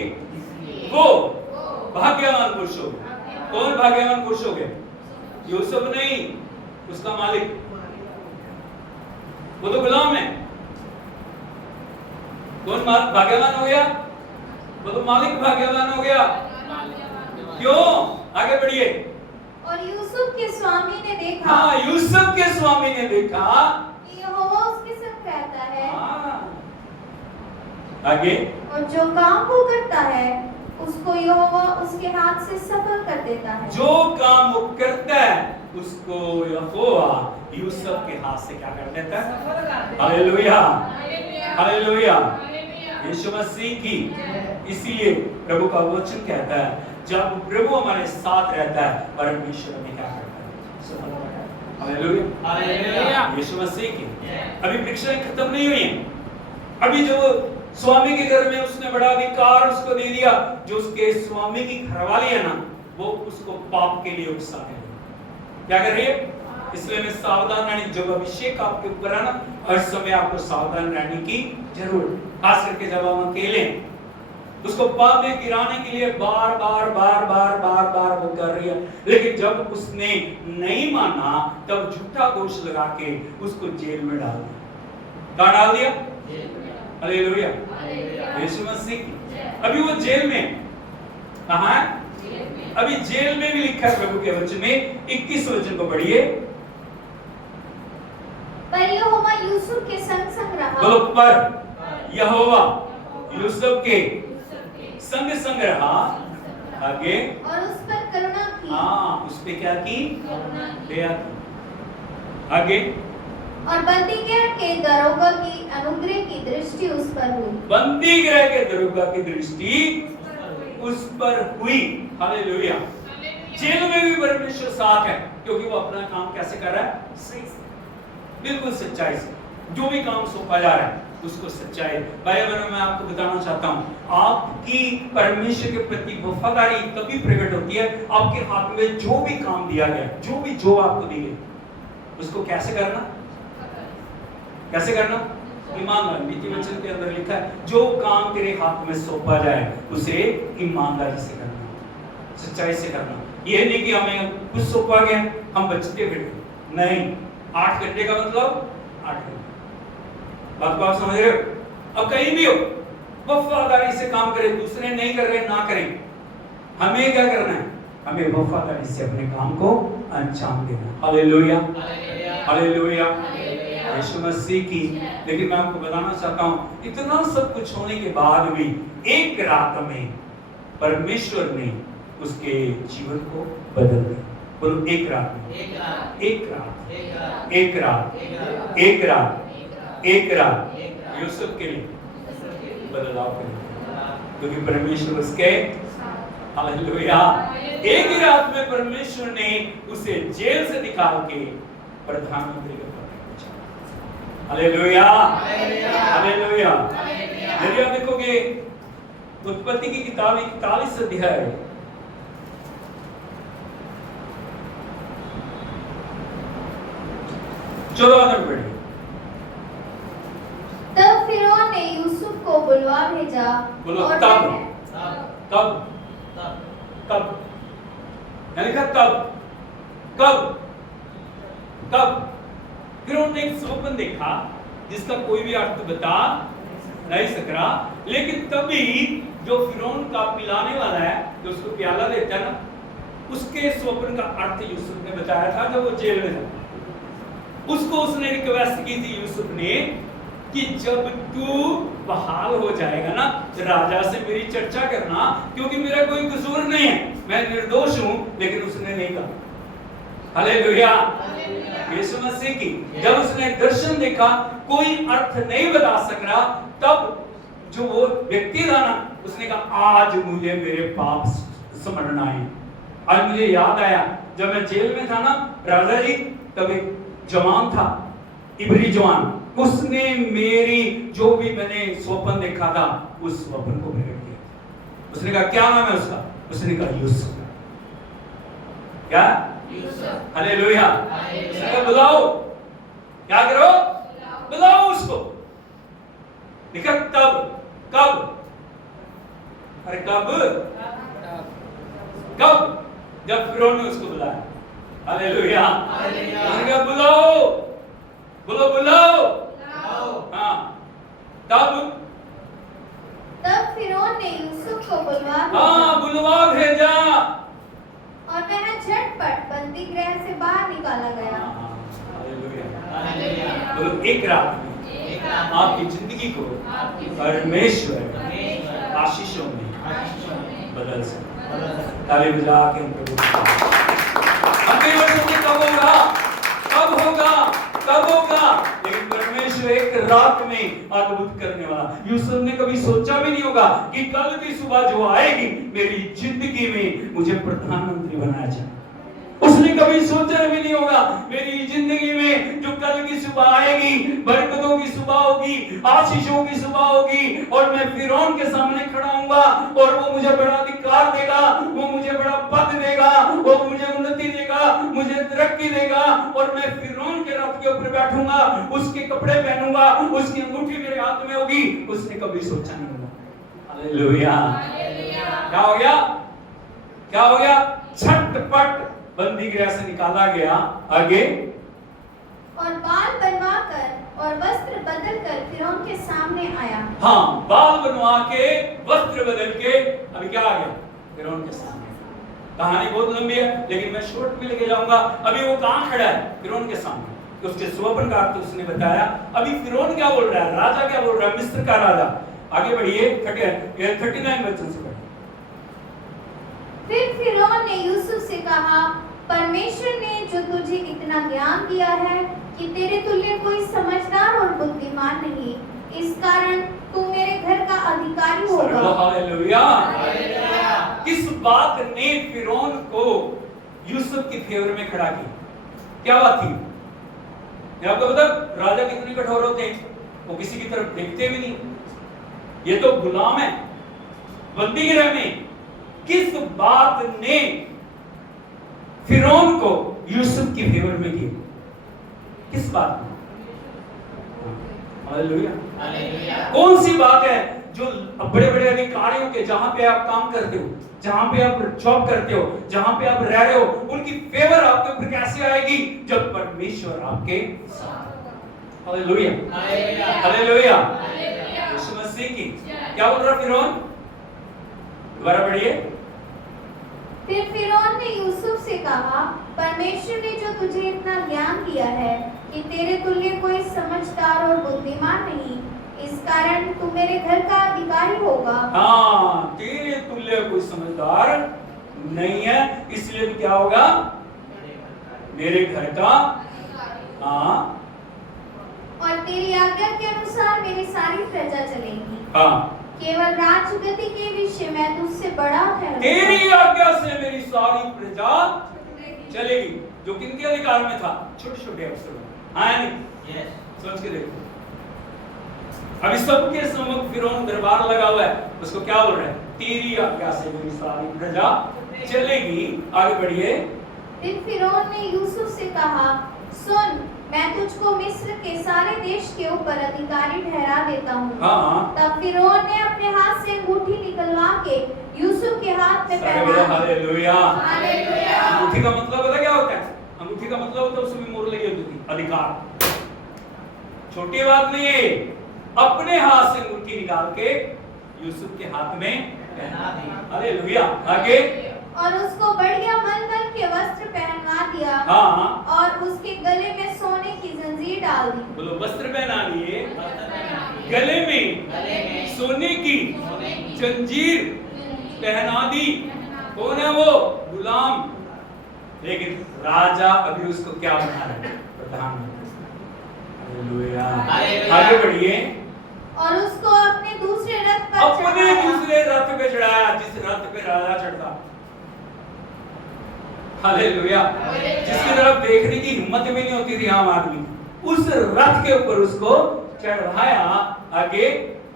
वो भाग्यवान पुरुष हो गया। कौन भाग्यवान पुरुष हो गया? यूसुफ नहीं, उसका मालिक। वो तो गुलाम है। कौन भाग्यवान हो गया? वो तो मालिक भाग्यवान हो गया। क्यों? आगे बढ़िए। और यूसुफ के स्वामी ने देखा, हाँ, यूसुफ के स्वामी ने देखा कि यहोवा उसके संग रहता है। हाँ। आगे। और जो काम वो करता है उसको यहोवा उसके हाथ से सफल कर देता है। जो काम वो करता है उसको यहोवा यूसुफ के हाथ से क्या कर देता है? Hallelujah, hallelujah. यीशु मसीह की। इसीलिए प्रभु का वचन कहता है जब प्रभु हमारे साथ रहता है, परमेश्वर हमें क्या करता है? Hallelujah, hallelujah. यीशु मसीह की। अभी परीक्षाएं खत्म नहीं हुई हैं। अभी जो स्वामी के घर में उसने बड़ा अधिकार उसको दे दिया, जो उसके स्वामी की घरवाली है ना, वो उसको पाप के लिए उकसा है। क्या कर रही है? इसलिए मैं सावधान रहने, जब अभिषेक आपके ऊपर है ना, हर समय आपको सावधान रहने की जरूरत, खास करके जब हम अकेले हैं। उसको पाप में गिराने के लिए बार बार बार बार बार बार वो कर रही है, लेकिन जब उसने नहीं माना तब झूठा दोष लगा के उसको जेल में डाल दिया। कहाँ डाल दिया? हालेलुया, यीशु मसीह की। अभी वो जेल में, कहाँ है? अभी जेल में भी लिखा है प्रभु के वचन में, 21 वचन को पढ़िए। पर यहोवा यूसुफ के संग संग रहा। बोलो पर यहोवा यूसुफ के संग संग रहा। आगे। और उस पर करुणा की। हाँ, उस पे क्या की? दया की। आगे। और बंदीगृह के दरोगा की अनुग्रह की दृष्टि उस पर हुई। बंदी गृह के दरोगा की दृष्टि उस पर हुई। हालेलुया। जेल में भी परमेश्वर साथ है, क्योंकि वो अपना काम कैसे कर रहा है? सही से, बिल्कुल सच्चाई से। जो भी काम सौंपा जा रहा है उसको सच्चाई। भाई बहनों, मैं आपको बताना चाहता हूं, आपकी परमेश्वर के प्रति वफादारी तभी प्रकट होती है आपके हाथ में जो भी काम दिया गया, जो भी जॉब आपको दी गई, उसको कैसे करना? कैसे करना? ईमानदारी। नीति वचन के अंदर लिखा है, जो काम तेरे हाथ में सौंपा जाए उसे ईमानदारी से करना, सच्चाई से करना। ये नहीं कि हमें कुछ सौंपा गया हम बचते फिर नहीं। 8 घंटे का मतलब 8 घंटे। बात को आप समझ रहे हो? अब कहीं भी हो, वफादारी से काम करें, दूसरे नहीं कर रहे ना करें। हमें क्या करना है? हमें वफादारी से अपने काम को अंजाम देना। हालेलुया, हालेलुया, यीशु मसीह की। लेकिन मैं आपको बताना चाहता हूं, इतना सब कुछ होने के बाद भी एक रात में परमेश्वर ने उसके जीवन को बदल दिया। बोलो, एक रात में, एक रात, एक रात, एक रात, एक रात, एक रात यूसुफ के लिए बदलाव करेगा, क्योंकि परमेश्वर उसके, हालेलुया, एक ही रात में परमेश्वर ने उसे जेल से निकाल के प्रधानमंत्री के पद पर पहुंचाया। Hallelujah, hallelujah. यदि आप देखोगे उत्पत्ति की किताब 41 अध्याय 14 में पढ़िए। तब फिरौन ने यूसुफ को बुलवा भेजा। बोलो, और तब, वह- तब, तब, यानी कि तब, कब, कब फिरौन ने एक स्वप्न देखा जिसका कोई भी अर्थ बता नहीं सक रहा, लेकिन तभी जो फिरौन का पिलाने वाला है, जो उसको प्याला देता है ना, उसके स्वप्न का अर्थ यूसुफ ने बताया था जब वो जेल में था। उसको उसने रिक्वेस्ट की थी यूसुफ ने कि जब तू बहाल हो जाएगा ना, राजा से मेरी चर्चा करना, क्योंकि मेरा कोई कसूर नहीं है, मैं निर्दोष हूं। लेकिन उसने नहीं कहा। हालेलुया, यीशु मसीह की। जब उसने दर्शन देखा, कोई अर्थ नहीं बता सक रहा, तब जो वो व्यक्ति था ना, उसने कहा आज मुझे मेरे पाप स्मरण आए। आज मुझे याद आया, जब मैं जेल में था ना राजा जी, तब एक जवान था, इब्री जवान, उसने मेरी जो भी मैंने स्वप्न देखा था उस स्वप्न को प्रकट किया। उसने कहा क्या नाम है उसका? उसने कहा यूसुफ। क्या? यूसुफ। हालेलुया। उसने कहा बुलाओ। क्या करो? बुलाओ उसको। देखा तब, कब? अरे कब? कब? जब फिरौन ने उसको बुलाया। हालेलुया। उसने कहा बुलाओ, बोलो बुलाओ। हाँ, तब फिरौन ने यूसुफ को बुलवा भेजा। हाँ, बुलवा भेजा। और वह झटपट बंदी गृह से बाहर निकाला गया। हालेलुया। बोलो, एक रात में आपकी जिंदगी को परमेश्वर आशीषों में बदल सकता। ताली बजा के हम कई वर्षों में कब होगा? कब होगा? कब होगा? लेकिन परमेश्वर एक रात में अद्भुत करने वाला। यूसुफ ने कभी सोचा भी नहीं होगा कि कल की सुबह जो आएगी मेरी जिंदगी में मुझे प्रधानमंत्री बनाया जाए। उसने कभी सोचा भी नहीं होगा मेरी जिंदगी में जो कल की सुबह आएगी, बरकतों की सुबह होगी, आशीषों की सुबह होगी, और मैं फिरौन के सामने खड़ा हूंगा और वो मुझे बड़ा अधिकार देगा, वो मुझे बड़ा पद देगा, वो मुझे उन्नति देगा, मुझे तरक्की देगा, और मैं फिरौन के रथ के ऊपर बैठूंगा, उसके कपड़े पहनूंगा, उसकी अंगूठी मेरे हाथ में होगी। उसने कभी सोचा नहीं होगा। हालेलुया। क्या हो गया? क्या हो गया? झटपट बंदी गृह से निकाला गया। आगे, और बाल बनवाकर और वस्त्र बदलकर फिरौन के सामने आया। हाँ, बाल बनवा के वस्त्र बदल के अभी क्या आ गया? फिरौन के सामने। कहानी बहुत लंबी है, लेकिन मैं शॉर्ट में लेके जाऊंगा। अभी वो कहां खड़ा है? फिरौन के सामने। उसके स्वप्न का अर्थ उसने बताया। अभी फिरौन क्या बोल रहा है? राजा क्या बोल रहा है? मिस्र का राजा। आगे बढ़िए, 39 वचन से। फिर फिरौन ने यूसुफ से कहा, परमेश्वर ने जो तुझे इतना ज्ञान दिया है कि तेरे तुल्य कोई समझदार और बुद्धिमान नहीं, इस कारण तू मेरे घर का अधिकारी होगा। हालेलुया। किस बात ने फिरौन को यूसुफ की फेवर में खड़ा किया? क्या बात थी? मैं आपको बता, राजा कितने कठोर होते हैं, वो किसी की तरफ देखते भी नहीं। ये तो गुलाम है, बंदी गृह में। किस बात ने फिरौन को यूसुफ की फेवर में किया? किस बात में? हालेलुया। कौन सी बात है जो बड़े बड़े अधिकारियों के, जहां पे आप काम करते हो, जहां पे आप जॉब करते हो, जहां पे आप रह रहे हो, उनकी फेवर आपके ऊपर कैसे आएगी? जब परमेश्वर आपके साथ। Hallelujah, hallelujah. यीशु मसीह की क्या बोल रहा फिरौन? दोबारा पढ़िए। फिर फिरौन ने यूसुफ से कहा, परमेश्वर ने जो तुझे इतना ज्ञान दिया है कि तेरे तुल्य कोई समझदार और बुद्धिमान नहीं, इस कारण तू मेरे घर का अधिकारी होगा। हाँ, तेरे तुल्य कोई समझदार नहीं है, इसलिए भी क्या होगा? मेरे घर का। हाँ, और तेरी आज्ञा के अनुसार मेरी सारी प्रजा चलेगी। हाँ, केवल राजगद्दी के विषय में तुझसे बड़ा है। तेरी आज्ञा से मेरी सारी प्रजा चलेगी। जो किनके अधिकार में था? छोटे छोटे अफसर। हाँ नहीं? सोच के देखो। अभी सबके सम्मुख फिरौन दरबार लगा हुआ है, उसको क्या बोल रहा है? तेरी आज्ञा से मेरी सारी प्रजा चलेगी। आगे बढ़िए। फिर फिरौन ने यूसुफ से कहा, सुन, मैं तुझको मिस्र के सारे देश के ऊपर अधिकारी ठहरा देता हूँ। हाँ। तब फिरौन ने अपने हाथ से अंगूठी निकलवा के यूसुफ के हाथ में पहना दी। हालेलुया। हालेलुया। अंगूठी का मतलब पता क्या होता है? अंगूठी का मतलब होता है उसमें मोहर लगी होती थी, अधिकार। छोटी बात नहीं है। अपने हाथ से अंगूठी निकाल के यूसुफ के हाथ में पहना दी। हालेलुया। आगे। और उसको बढ़िया मलमल के वस्त्र पहनवा दिया। हाँ। और उसके गले में सोने की जंजीर डाल दी। बोलो, वस्त्र पहना दिए, गले में सोने की जंजीर पहना दी। कौन है वो? गुलाम। लेकिन राजा अभी उसको क्या बना रहा है? प्रधानमंत्री। हालेलुया। आगे बढ़िए। और उसको अपने दूसरे रथ पर अपने चढ़ाया। दूसरे रथ पे चढ़ाया, जिस रथ पे राजा चढ़ता। हालेलुया। जिसकी तरफ देखने की हिम्मत भी नहीं होती थी आम आदमी, उस रथ के ऊपर उसको चढ़ाया। आगे।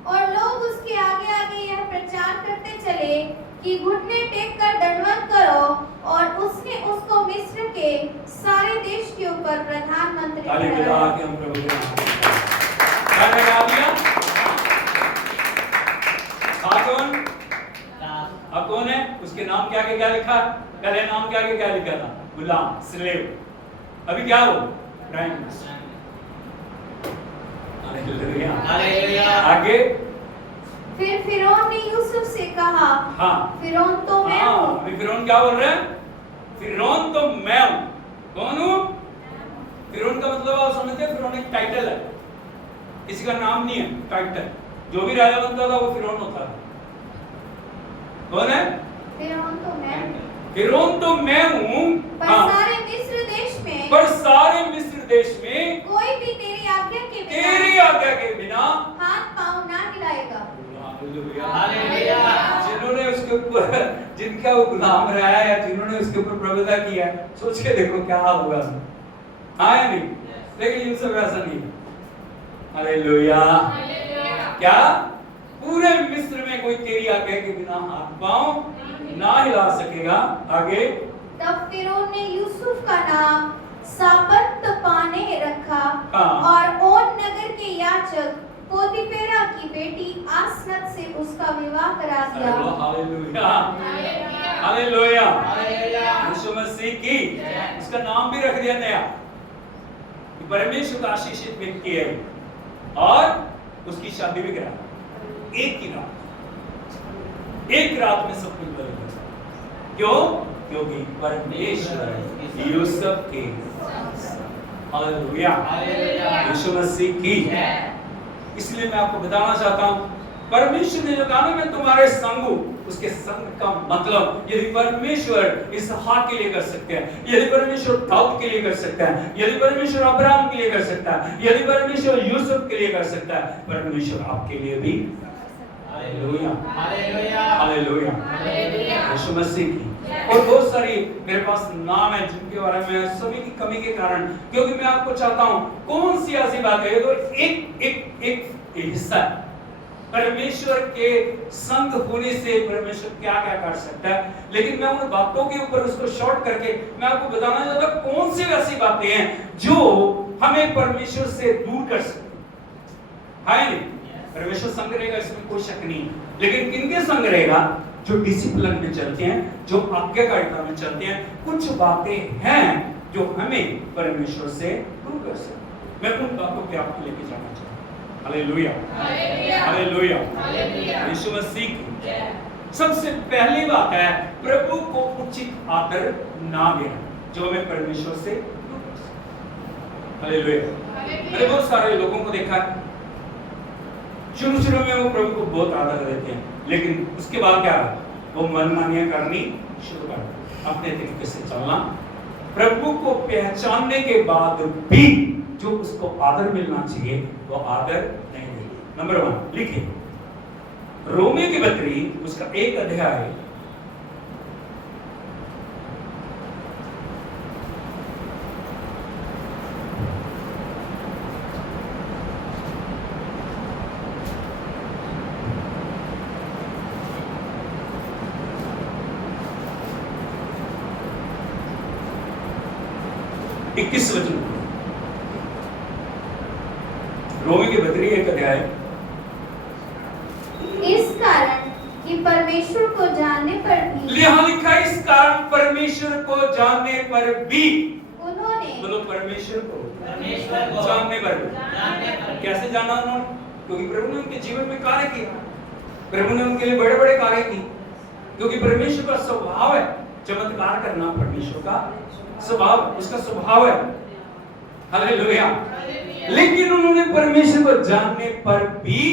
और लोग उसके आगे आगे यह प्रचार करते चले कि घुटने टेक कर दंडवत करो, और उसने उसको मिस्र के सारे देश के ऊपर प्रधानमंत्री ठहराया। के हम प्रभु के नाम क्या लगा दिया? कौन? अब कौन है? उसके नाम के आगे क्या लिखा? पहले नाम के आगे क्या लिखा था? गुलाम, स्लेव। अभी क्या हो? Prime minister. हालेलुया। हालेलुया। आगे। फिर फिरौन ने यूसुफ से कहा, हाँ, फिरौन तो मैं हूँ। अभी फिरौन क्या बोल रहे हैं? फिरौन तो मैं हूँ। कौन हूँ? फिरौन का मतलब आप समझते हैं? फिरौन एक टाइटल है, किसी का नाम नहीं है, टाइटल। जो भी राजा बनता था वो फिरौन होता था। कौन है? फिरौन तो मैं हूँ। फिरौन तो मैं हूँ। पर हाँ, सारे मिस्र देश में पर सारे मिस्र देश में कोई भी तेरी आज्ञा के बिना तेरी आज्ञा के बिना हाथ पांव ना हिलाएगा। हालेलुया। जिन्होंने उसके ऊपर, जिनका वो गुलाम रहा है, या जिन्होंने उसके ऊपर प्रभुता किया है, सोच के देखो क्या होगा। हाँ या नहीं? लेकिन इन सब ऐसा नहीं। हालेलुया। क्या? पूरे मिस्र में कोई तेरी आज्ञा के बिना हाथ पांव ना हिला सकेगा। आगे। तब फिरौन ने यूसुफ का नाम सापत्पाने रखा। हाँ। और ओन नगर के याजक पोतीपेरा की बेटी आसनत से उसका विवाह करा दिया। हालेलुया। हालेलुया। यीशु मसीह की उसका नाम भी रख दिया नया। परमेश्वर का आशीषित व्यक्ति है, और उसकी शादी भी करा एक ही रात। एक रात में सब कुछ बदल गया। क्यों? क्योंकि परमेश्वर यूसुफ के। हालेलुया। यीशु मसीह की। इसलिए मैं आपको बताना चाहता हूं, परमेश्वर ने जो कहा ना मैं तुम्हारे संग हूं, उसके संग का मतलब यदि परमेश्वर इसहाक के लिए कर सकते हैं, यदि परमेश्वर दाऊद के लिए कर सकता है, यदि परमेश्वर अब्राहम के लिए कर सकता है, यदि परमेश्वर यूसुफ के लिए कर सकता है, परमेश्वर आपके लिए भी। Hallelujah hallelujah hallelujah hallelujah. यीशु मसीह की। और बहुत सारी मेरे पास नाम है जिनके बारे में सभी की कमी के कारण, क्योंकि मैं आपको चाहता हूं कौन सी ऐसी बात है, तो एक हिस्सा है परमेश्वर के संग होने से परमेश्वर क्या क्या कर सकता है, लेकिन मैं उन बातों के ऊपर उसको शॉर्ट करके मैं आपको बताना चाहता हूं कौन सी ऐसी बातें हैं जो हमें परमेश्वर से दूर कर सकती है नहीं। परमेश्वर संग रहेगा इसमें कोई शक नहीं, लेकिन किनके संग रहेगा? जो डिसिप्लिन में चलते हैं, जो आज्ञाकारिता में चलते हैं। कुछ बातें हैं जो हमें परमेश्वर से दूर कर सकती हैं। मैं उन बातों पे आपको लेके जाना चाहता हूं। हालेलुया हालेलुया हालेलुया यीशु मसीह की। सबसे पहली बात है प्रभु को उचित आदर ना देना, जो हमें परमेश्वर से दूर कर सकता है। हालेलुया। मैंने बहुत सारे लोगों को देखा है, शुरू में वो प्रभु को बहुत आदर देते हैं, लेकिन उसके बाद क्या है? वो मनमानियां करनी शुरू कर देते, अपने तरीके से चलना। प्रभु को पहचानने के बाद भी जो उसको आदर मिलना चाहिए वो आदर नहीं मिलेगी। नंबर 1 लिखिए, रोमियो की पत्री उसका 1 अध्याय इक्कीस वचन, रोमी की पत्री 1 अध्याय। इस कारण कि परमेश्वर को जानने पर भी, यहाँ लिखा है इस कारण परमेश्वर को जानने पर भी, उन्होंने मतलब परमेश्वर को जानने पर भी। कैसे जाना उन्होंने? क्योंकि प्रभु ने उनके जीवन में कार्य किया, प्रभु ने उनके लिए बड़े बड़े कार्य किए, क्योंकि परमेश्वर का स्वभाव है चमत्कार करना, परमेश्वर का स्वभाव, उसका स्वभाव है। हालेलुया। लेकिन उन्होंने परमेश्वर को जानने पर भी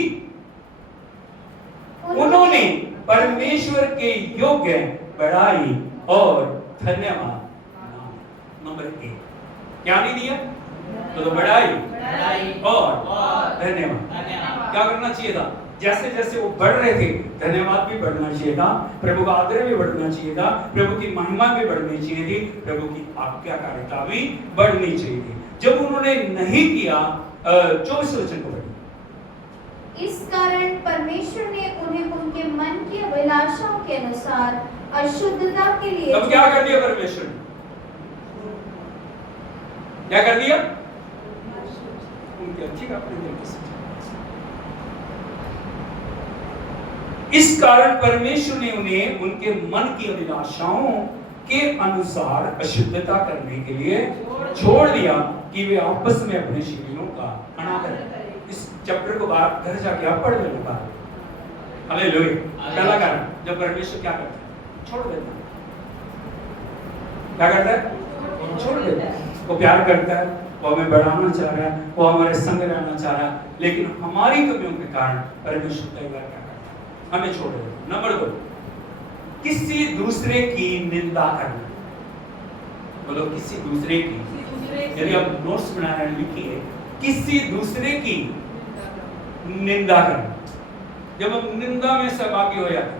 उन्होंने परमेश्वर के योग्य बड़ाई और धन्यवाद नंबर 1 क्या नहीं दिया? तो बड़ाई और धन्यवाद। क्या करना चाहिए था? जैसे जैसे वो बढ़ रहे थे, धन्यवाद भी बढ़ना चाहिए था, प्रभु का आदर भी बढ़ना चाहिए था, प्रभु की महिमा भी बढ़नी चाहिए थी, प्रभु की आज्ञाकारिता भी बढ़नी चाहिए थी। जब उन्होंने नहीं किया, 24 वचन को पढ़िए। इस कारण परमेश्वर ने उन्हें उनके मन की अभिलाषाओं के अनुसार अशुद्धता के लिए, तब क्या कर दिया परमेश्वर ने? क्या कर दिया? उनकी अच्छी अपने दिल की सच्चाई। इस कारण परमेश्वर ने उन्हें उनके मन की अभिलाषाओं के अनुसार अशुद्धता करने के लिए छोड़ दिया कि वे आपस में अपने शरीरों का अनादर करें। इस चैप्टर को बाहर घर जाके आप पढ़ लेना। हालेलुया। पहला कारण जब परमेश्वर क्या करता है? छोड़ देता है। क्या करता है? छोड़ देता है। वो प्यार करता है, वो हमें बढ़ाना चाह रहा है, वो हमारे संग रहना चाह रहा है, लेकिन हमारी कमियों के कारण परमेश्वर कई बार क्या करता है? हमें छोड़ देता है। नंबर 2, किसी दूसरे की निंदा करना। बोलो किसी दूसरे की। यदि आप नोट्स बना रहे हैं लिखिए, किसी दूसरे की निंदा करना। जब हम निंदा में सहभागी हो जाते,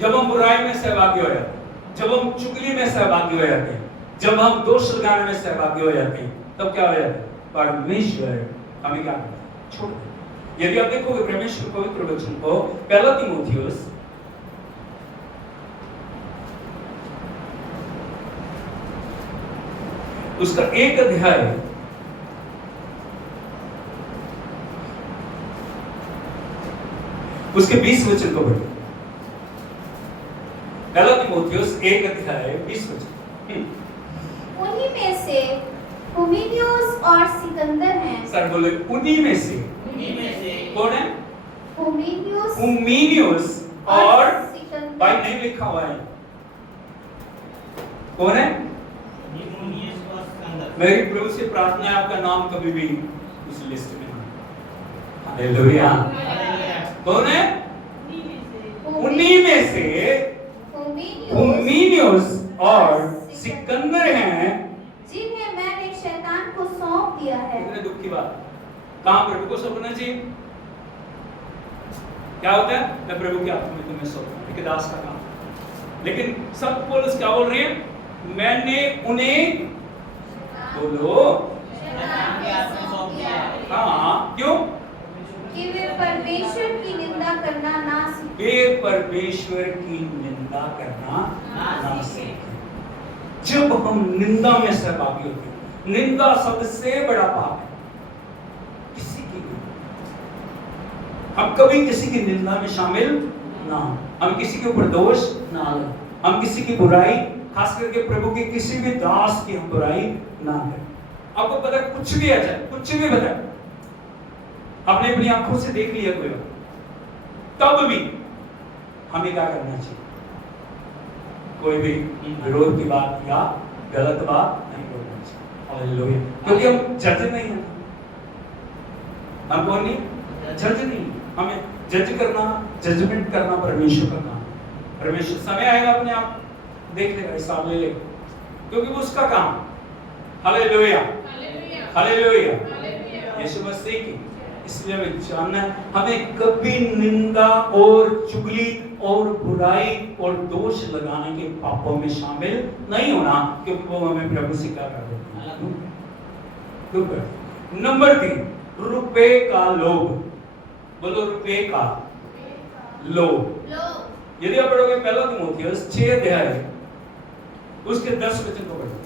जब हम बुराई में सहभागी हो जाते, जब हम चुगली में सहभागी हो जाते हैं, जब हम दोष लगाने में सहभागी हो जाते हैं, तब क्या हो जाता है? परमेश्वर हमें क्या करता है? छोड़ देता है। यदि आप देखोगे परमेश्वर पवित्र वचन को, पहला तीमुथियुस उसका 1 अध्याय उसके 20 वचन को पढ़िए। पहला तीमुथियुस 1 अध्याय 20 वचन। उन्हीं में से हुमिनियुस और सिकंदर हैं। सर बोले उन्हीं में से कौन है? हुमिनियुस और सिकंदर। भाई नहीं लिखा हुआ है, कौन है? मेरी प्रभु से प्रार्थना है आपका नाम कभी भी उस लिस्ट में ना। हालेलुया। कौन है? उन्हीं में से हुमीनियुस और सिकंदर हैं जिन्हें मैंने शैतान को सौंप दिया है। कितने दुख की बात। काम प्रभु को सौंपना चाहिए। क्या होता है? मैं प्रभु के हाथ में तुम्हें सौंपता हूं, एक दास का काम। लेकिन सब पौलुस क्या बोल रहे हैं? मैंने उन्हें, बोलो, हाँ, क्यों? कि वे परमेश्वर की निंदा करना ना सीखें। वे परमेश्वर की निंदा करना ना सीखें। जब हम निंदा में सहभागी होते हैं, निंदा सबसे बड़ा पाप है। किसी की भी, हम कभी किसी की निंदा में शामिल ना हो, हम किसी के ऊपर दोष ना लें, हम किसी की बुराई, खास करके प्रभु के किसी भी दास की हम बुराई ना करें। आपको पता है, कुछ भी आ जाए, कुछ भी बताए, आपने अपनी आंखों से देख लिया कोई बात, तब भी हमें क्या करना चाहिए? कोई भी विरोध की बात या गलत बात नहीं बोलना चाहिए। हालेलुया। क्योंकि हम जज नहीं हैं। हम कौन नहीं? जज नहीं। हमें जज करना, जजमेंट करना परमेश्वर का काम। परमेश्वर समय आएगा अपने आप देख लेगा, हिसाब ले लेगा, क्योंकि वो उसका काम। हालेलुया, हालेलुया, यीशु मसीह की। इसलिए हमें जानना है, हमें कभी निंदा और चुगली और बुराई और दोष लगाने के पापों में शामिल नहीं होना, क्योंकि वो हमें प्रभु से क्या कर देते हैं। नंबर 3, रुपए का लोभ। बोलो, रुपए का लोभ। यदि आप पढ़ोगे पहला तीमुथियुस 6 अध्याय उसके 10 वचन को पढ़ो।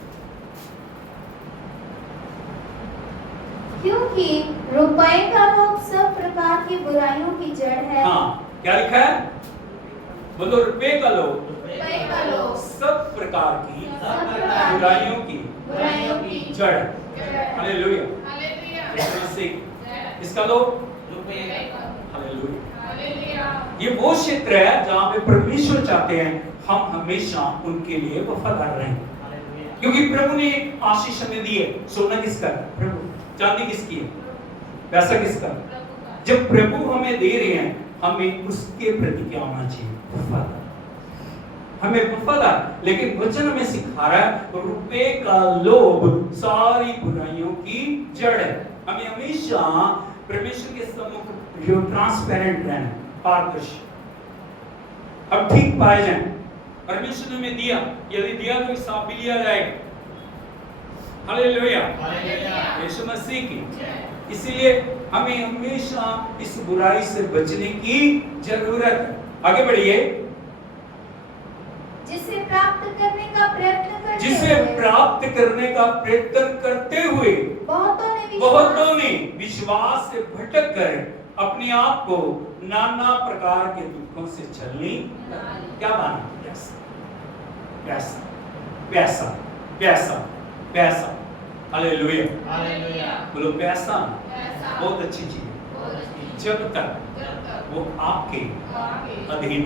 क्योंकि रुपए का लोभ सब प्रकार की बुराइयों की जड़ है। हाँ, क्या लिखा है? बोलो, रुपए का लोभ सब प्रकार की बुराइयों की जड़। हालेलुया, इसका लोभ, हालेलुया। ये वो क्षेत्र है जहां पे परमेश्वर चाहते हैं हम हमेशा उनके लिए वफादार रहें, क्योंकि प्रभु ने एक आशीष हमें दी है। सोना किसका है? प्रभु। चांदी किसकी है? पैसा किसका? जब प्रभु हमें दे रहे हैं, हमें उसके प्रति क्या होना चाहिए? वफादार। हमें वफादार। लेकिन वचन हमें सिखा रहा है, रुपए का लोभ सारी बुराइयों की जड़ है। हमें हमेशा परमेश्वर के सम्मुख जो ट्रांसपेरेंट रहना, पारदर्शी, अब ठीक पाए जाए। परमेश्वर ने हमें दिया, यदि दिया तो हिसाब भी लिया जाएगा। हालेलुया, यीशु मसीह की। इसीलिए हमें हमेशा इस बुराई से बचने की जरूरत है। आगे बढ़िए। जिसे प्राप्त करने का प्रयत्न करते हुए बहुतों ने विश्वास से भटक कर अपने आप को नाना प्रकार के दुखों से छलनी क्या माना? पैसा, पैसा, पैसा, पैसा। हालेलुया, बोलो, पैसा बहुत अच्छी चीज है जब तक वो आपके अधीन।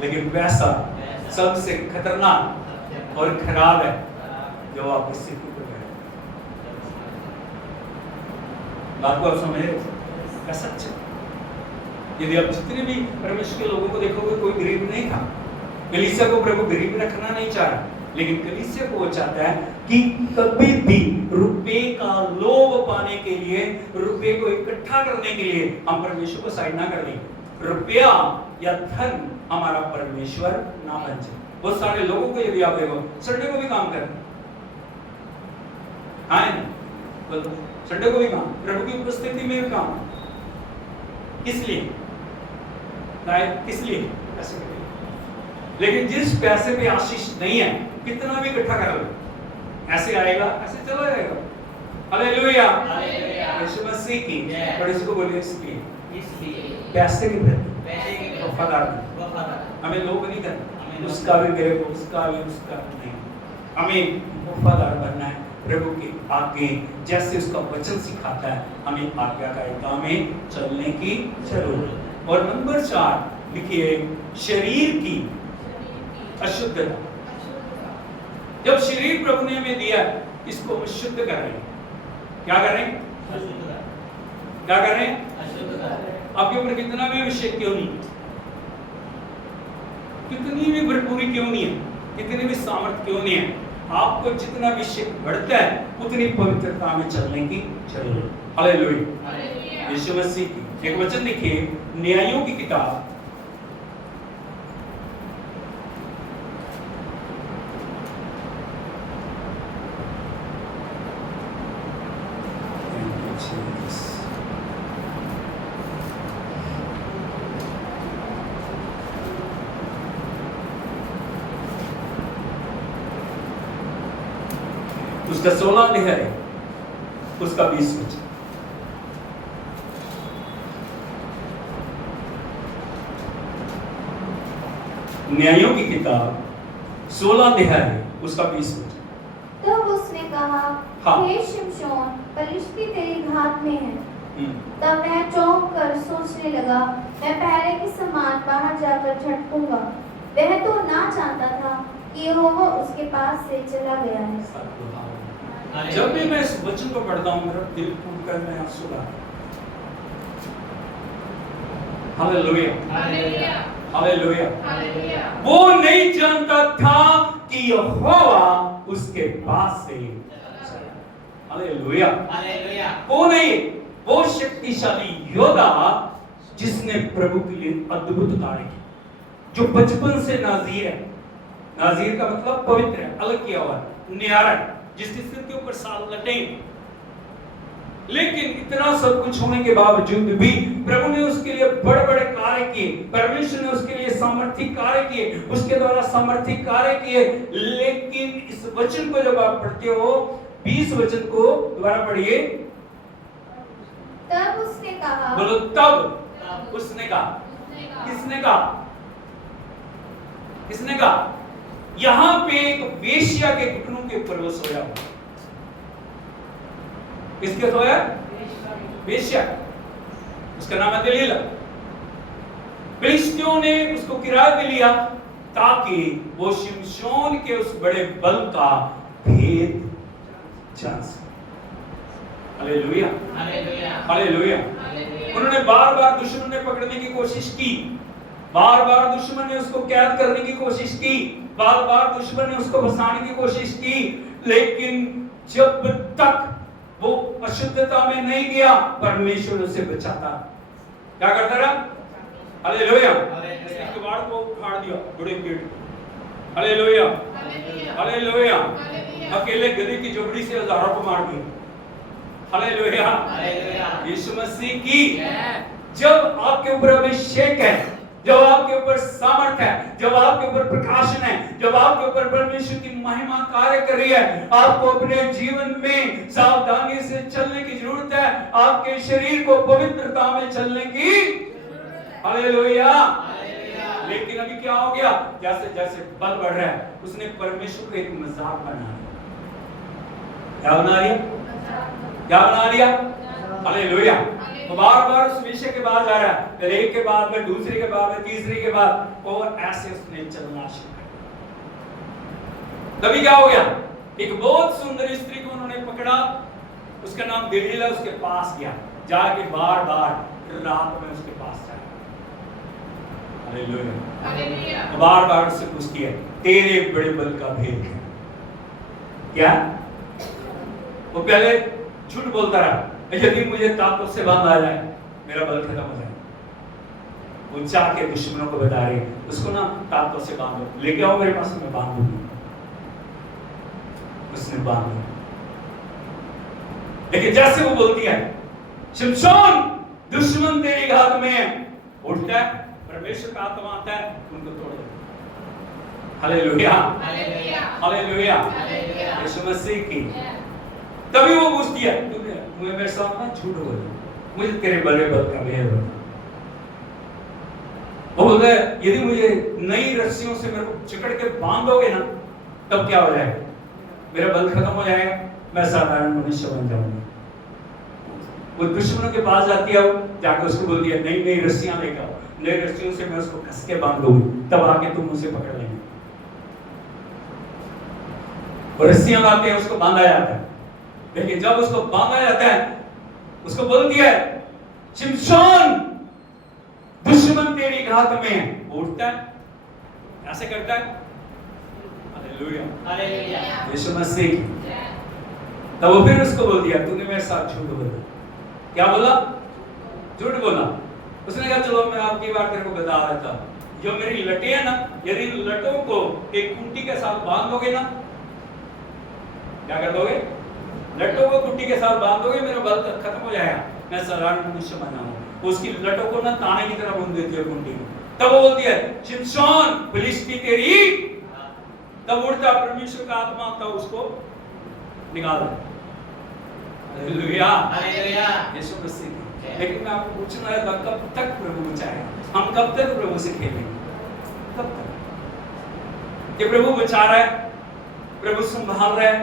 लेकिन पैसा सबसे खतरनाक और खराब है जो आप इससे ऊपर है। बात को आप समझ रहे हो? पैसा अच्छा। यदि आप जितने भी परमेश्वर के लोगों को देखोगे, कोई गरीब नहीं था। कलीसिया को प्रभु गरीब रखना नहीं चाह रहा, लेकिन कलीसिया को वो चाहता है कि कभी भी रुपए का लोभ पाने के लिए, रुपए को इकट्ठा करने के लिए हम परमेश्वर को साइड ना कर दें। रुपया या धन हमारा परमेश्वर ना बन जाए। बहुत सारे लोगों को यदि आप देखो, संडे को भी काम करते हैं, संडे को भी काम, प्रभु की उपस्थिति में भी काम। इसलिए पैसे के लिए। लेकिन जिस पैसे पे आशीष नहीं है, कितना भी इकट्ठा कर लो, ऐसे आएगा, ऐसे चला जाएगा। हालेलुया, यीशु मसीह की। और इसको बोलिए, इसलिए पैसे के प्रति वफादार। हमें लोभ नहीं करना, उसका भी मेरे को, उसका भी, उसका नहीं। हमें वफादार बनना है प्रभु के आगे, जैसे उसका वचन सिखाता है, हमें आज्ञाकारिता में चलने की जरूरत। और नंबर 4 लिखिए, शरीर की अशुद्धता। जब शरीर प्रभु ने हमें दिया, इसको हम शुद्ध कर रहे हैं। क्या कर रहे हैं? क्या कर रहे हैं? अशुद्ध कर रहे हैं। आपके ऊपर कितना भी अभिषेक क्यों नहीं, कितनी भी भरपूरी क्यों नहीं है, कितनी भी सामर्थ क्यों नहीं है, आपको जितना अभिषेक बढ़ता है उतनी पवित्रता में चलने की जरूरत है। हालेलुया। यीशु मसीह की एक वचन लिखिए न्यायों की किताब उसका 16 अध्याय है, उसका 20 वचन। न्यायों की किताब 16 अध्याय है, उसका 20 वचन। तब उसने कहा, हाँ। हे शिमशोन, पलिश्ती तेरी घात में है। तब वह चौंक कर सोचने लगा, मैं पहले के समान बाहर जाकर झटकूंगा। वह तो ना जानता था कि यहोवा उसके पास से चला गया है। जब भी मैं इस वचन को पढ़ता हूं मेरा दिल टूट कर मैं आंसू बहा। Hallelujah, hallelujah, hallelujah. हालेलुया। वो नहीं जानता था कि यहोवा उसके पास से चला। Hallelujah, hallelujah. वो नहीं, वो शक्तिशाली योद्धा जिसने प्रभु के लिए अद्भुत कार्य किए, जो बचपन से नाज़ीर है। नाज़ीर का मतलब पवित्र है, अलग किया हुआ है, न्यारा है, जिसके सिर के ऊपर साल लटे। लेकिन इतना सब कुछ होने के बावजूद भी प्रभु ने उसके लिए बड़े बड़े कार्य किए, परमेश्वर ने उसके लिए सामर्थ्य कार्य किए, उसके द्वारा सामर्थ्य कार्य किए। लेकिन इस वचन को जब आप पढ़ते हो, 20 वचन को दोबारा पढ़िए। तब उसने कहा, बोलो तब उसने कहा। किसने कहा? किसने कहा? यहां पे एक वेश्या के घुटनों के ऊपर वो सोया हुआ। किसके सोया? वेश्या। उसका नाम है दलीला। फिलिस्तियों ने उसको किराए पे लिया ताकि वो शिमशोन के उस बड़े बल का भेद जान सके। Hallelujah, hallelujah, hallelujah. हालेलुया। उन्होंने बार बार दुश्मन ने पकड़ने की कोशिश की, बार बार दुश्मन ने उसको कैद करने की कोशिश की, बार बार दुश्मन ने उसको फंसाने की कोशिश की, लेकिन जब तक वो अशुद्धता में नहीं गया परमेश्वर उसे बचाता। क्या करता रहा? हालेलुया। उसने किवाड़ को उखाड़ दिया बड़े पेड़ को। Hallelujah, hallelujah. अकेले गदे की झोपड़ी से हजारों को मार दिया। Hallelujah, hallelujah. यीशु मसीह की। जब आपके ऊपर अभिषेक है, जब आपके ऊपर सामर्थ है, जब आपके ऊपर प्रकाशन है, जब आपके ऊपर परमेश्वर की महिमा कार्य कर रही है, आपको अपने जीवन में सावधानी से चलने की जरूरत है। आपके शरीर को पवित्रता में चलने की। हालेलुया। लेकिन अभी क्या हो गया? जैसे जैसे बल बढ़ रहा है, उसने परमेश्वर को एक मजाक बना लिया। क्या बना लिया? क्या बना लिया? हालेलुया। तो बार बार उस विषय के बाद आ रहा है, फिर एक के बाद में दूसरे के बाद में तीसरे के बाद, और ऐसे उसने चलना शुरू कर दिया। तभी क्या हो गया? एक बहुत सुंदर स्त्री को उन्होंने पकड़ा, उसका नाम दलीला, उसके पास गया, जाके बार बार रात में उसके पास जाया। Hallelujah, hallelujah. बार बार उससे पूछती है, तेरे बड़े बल का भेद क्या? वो पहले झूठ बोलता रहा, यदि मुझे ताकत से बांधा जाए मेरा बल खत्म हो जाए। वो जाके दुश्मनों को बता रही, उसको ना ताकत से बांधो, लेके आओ मेरे पास, मैं बांध दूंगी। उसने बांध दिया। लेकिन जैसे वो बोलती है, शिमशोन दुश्मन तेरी घात में है, उठता है, परमेश्वर का आत्मा आता है, उनको तोड़ देता। Hallelujah, hallelujah, hallelujah. हालेलुया। यीशु मसीह की। तभी वो पूछती है, तुम्हें मेरे सामने झूठ बोला, मुझे तेरे बड़े बल का भेद बता। वो बोलता है, यदि मुझे नई रस्सियों से मेरे को जकड़ के बांध दोगे ना, तब क्या हो जाएगा? मेरा बल खत्म हो जाएगा, मैं साधारण मनुष्य बन जाऊंगा। वो दुश्मनों के पास जाती है, जाकर उसको बोलती है, नई नई रस्सियां लेकर आओ, नई रस्सियों से मैं उसको कस के बांध दूंगी, तब आके तुम उसे पकड़ लेंगे। वो रस्सियां लाते हैं, उसको बांधा जाता है। लेकिन जब उसको बांधा जाता है, उसको बोलती है, शिमशोन, दुश्मन तेरी घात में है। उठता है, ऐसे करता है, हालेलुया, हालेलुया, यीशु मसीह की। तब वो फिर उसको बोल दिया, तूने मेरे साथ झूठ बोला। क्या बोला? झूठ बोला। उसने कहा चलो मैं आपकी बात तेरे को बता देता हूं, जो मेरी लटे है ना, यदि लटों को एक कुंटी के साथ बांध दोगे ना, क्या कर दोगे? लटों को कुंटी के साथ बांध दोगे, मेरा बल खत्म हो जाएगा, मैं साधारण मनुष्य बना हूं। उसकी लटों को ना ताने की तरह बांध देती है कुंटी में। तब वो बोलती है, शिमशोन, फिलिस्ती तेरी। तब उड़ता परमेश्वर का आत्मा था, उसको निकाल दे। हालेलुया, हालेलुया, यीशु मसीह की। लेकिन मैं आपको पूछना है, कब तक प्रभु बचाएगा? हम कब तक प्रभु से खेलेंगे? कब तक? ये प्रभु बचा रहा है, प्रभु संभाल रहा है,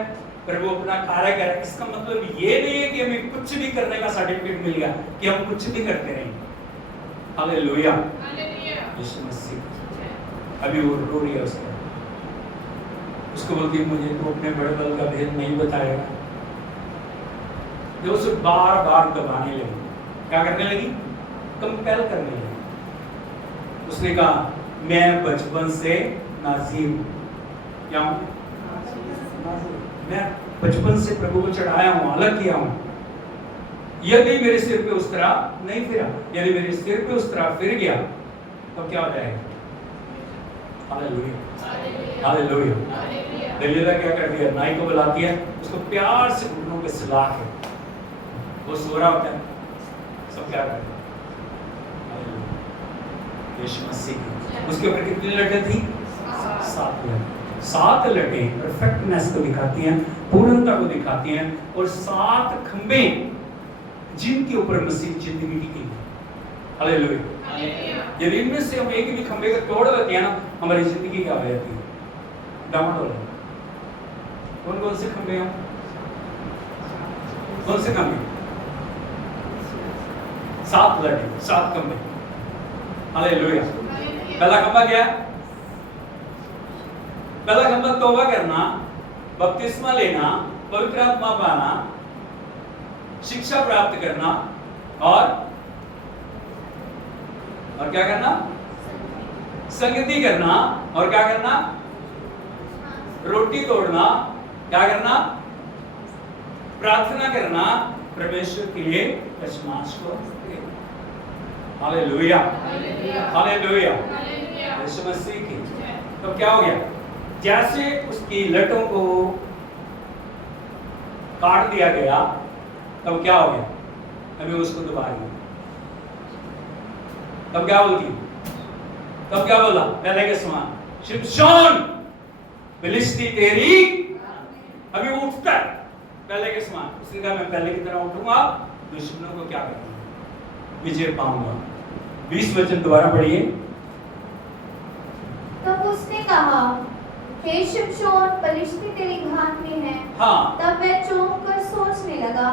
प्रभु अपना कार्य कर रहा है। इसका मतलब ये नहीं है कि हमें कुछ भी करने का सर्टिफिकेट मिल गया कि हम कुछ भी करते रहेंगे। हालेलुया, यीशु मसीह। अभी वो रो रही है, उसको बोलती है, मुझे तो अपने बड़े बल का भेद नहीं बताएगा। जो उसे बार बार दबाने लगी, क्या करने लगी? कंपेल करने लगी। उसने कहा, मैं बचपन से नाज़ीर हूं। क्या हूं? मैं बचपन से प्रभु को चढ़ाया हूं, अलग किया हूं। यदि मेरे सिर पे उस तरह नहीं फिरा, यदि मेरे सिर पे उस तरह फिर गया तो क्या हो जाएगा? Hallelujah, hallelujah. दलीला क्या कर दिया? नाई को बुलाती है, उसको प्यार से घुटनों पे सुला के, वो सो रहा होता है, सब क्या करते हैं? यीशु मसीह की। उसके ऊपर कितनी लटें थी? 7 लटें। 7 लटें परफेक्टनेस को दिखाती हैं, पूर्णता को दिखाती हैं, और 7 खंबे जिनके ऊपर मसीह जिंदगी टिकी। हालेलुया। यदि इनमें से हम एक भी खंबे को तोड़ देते हैं ना, हमारी जिंदगी क्या हो जाती है? डामाडोल। कौन कौन से खंबे हैं? कौन से खंबे? 7 लटे, 7 खंबे। हालेलुया। पहला खंबा क्या है? पहला खंबा तौबा करना, बपतिस्मा लेना, पवित्र आत्मा पाना, शिक्षा प्राप्त करना, और क्या करना? संगति करना, और क्या करना? रोटी तोड़ना, क्या करना? प्रार्थना करना, परमेश्वर के लिए दशमांश को। हालेलुया, हालेलुया, यीशु मसीह की। तो क्या हो गया? जैसे उसकी लटों को काट दिया गया, तब क्या हो गया? अभी उसको दबा दिया। तब क्या बोलती? तब क्या बोला? पहले के समान, शिमशोन, फिलिस्ती तेरी। अभी उठता है पहले के समान। उसने कहा, मैं पहले की तरह उठूंगा, दुश्मनों को क्या करूंगा? विजय पाऊंगा। 20 वचन दोबारा पढ़िए। तब उसने कहा, हे शिमशोन, फिलिस्ती तेरी घात में है। हाँ। तब मैं चौंक कर सोचने लगा,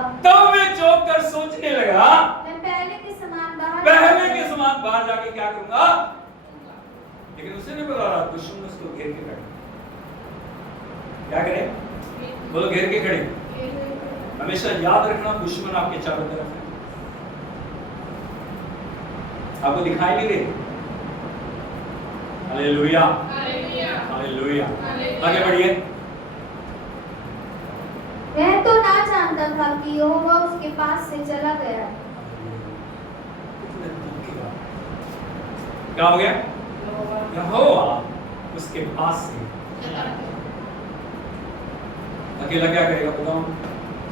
मैं पहले के समान बाहर जाके क्या करूंगा? लेकिन उसे नहीं बोला रहा, दुश्मन उसको घेर के खड़े। क्या करे? बोलो, घेर के खड़े। हमेशा याद रखना, दुश्मन आपके चारों तरफ है, आपको दिखाई नहीं दे। Hallelujah, hallelujah. आगे बढ़िए। वह तो ना जानता था कि यहोवा उसके पास से चला गया। क्या हो गया? यहोवा उसके पास से। अकेला क्या करेगा बताओ?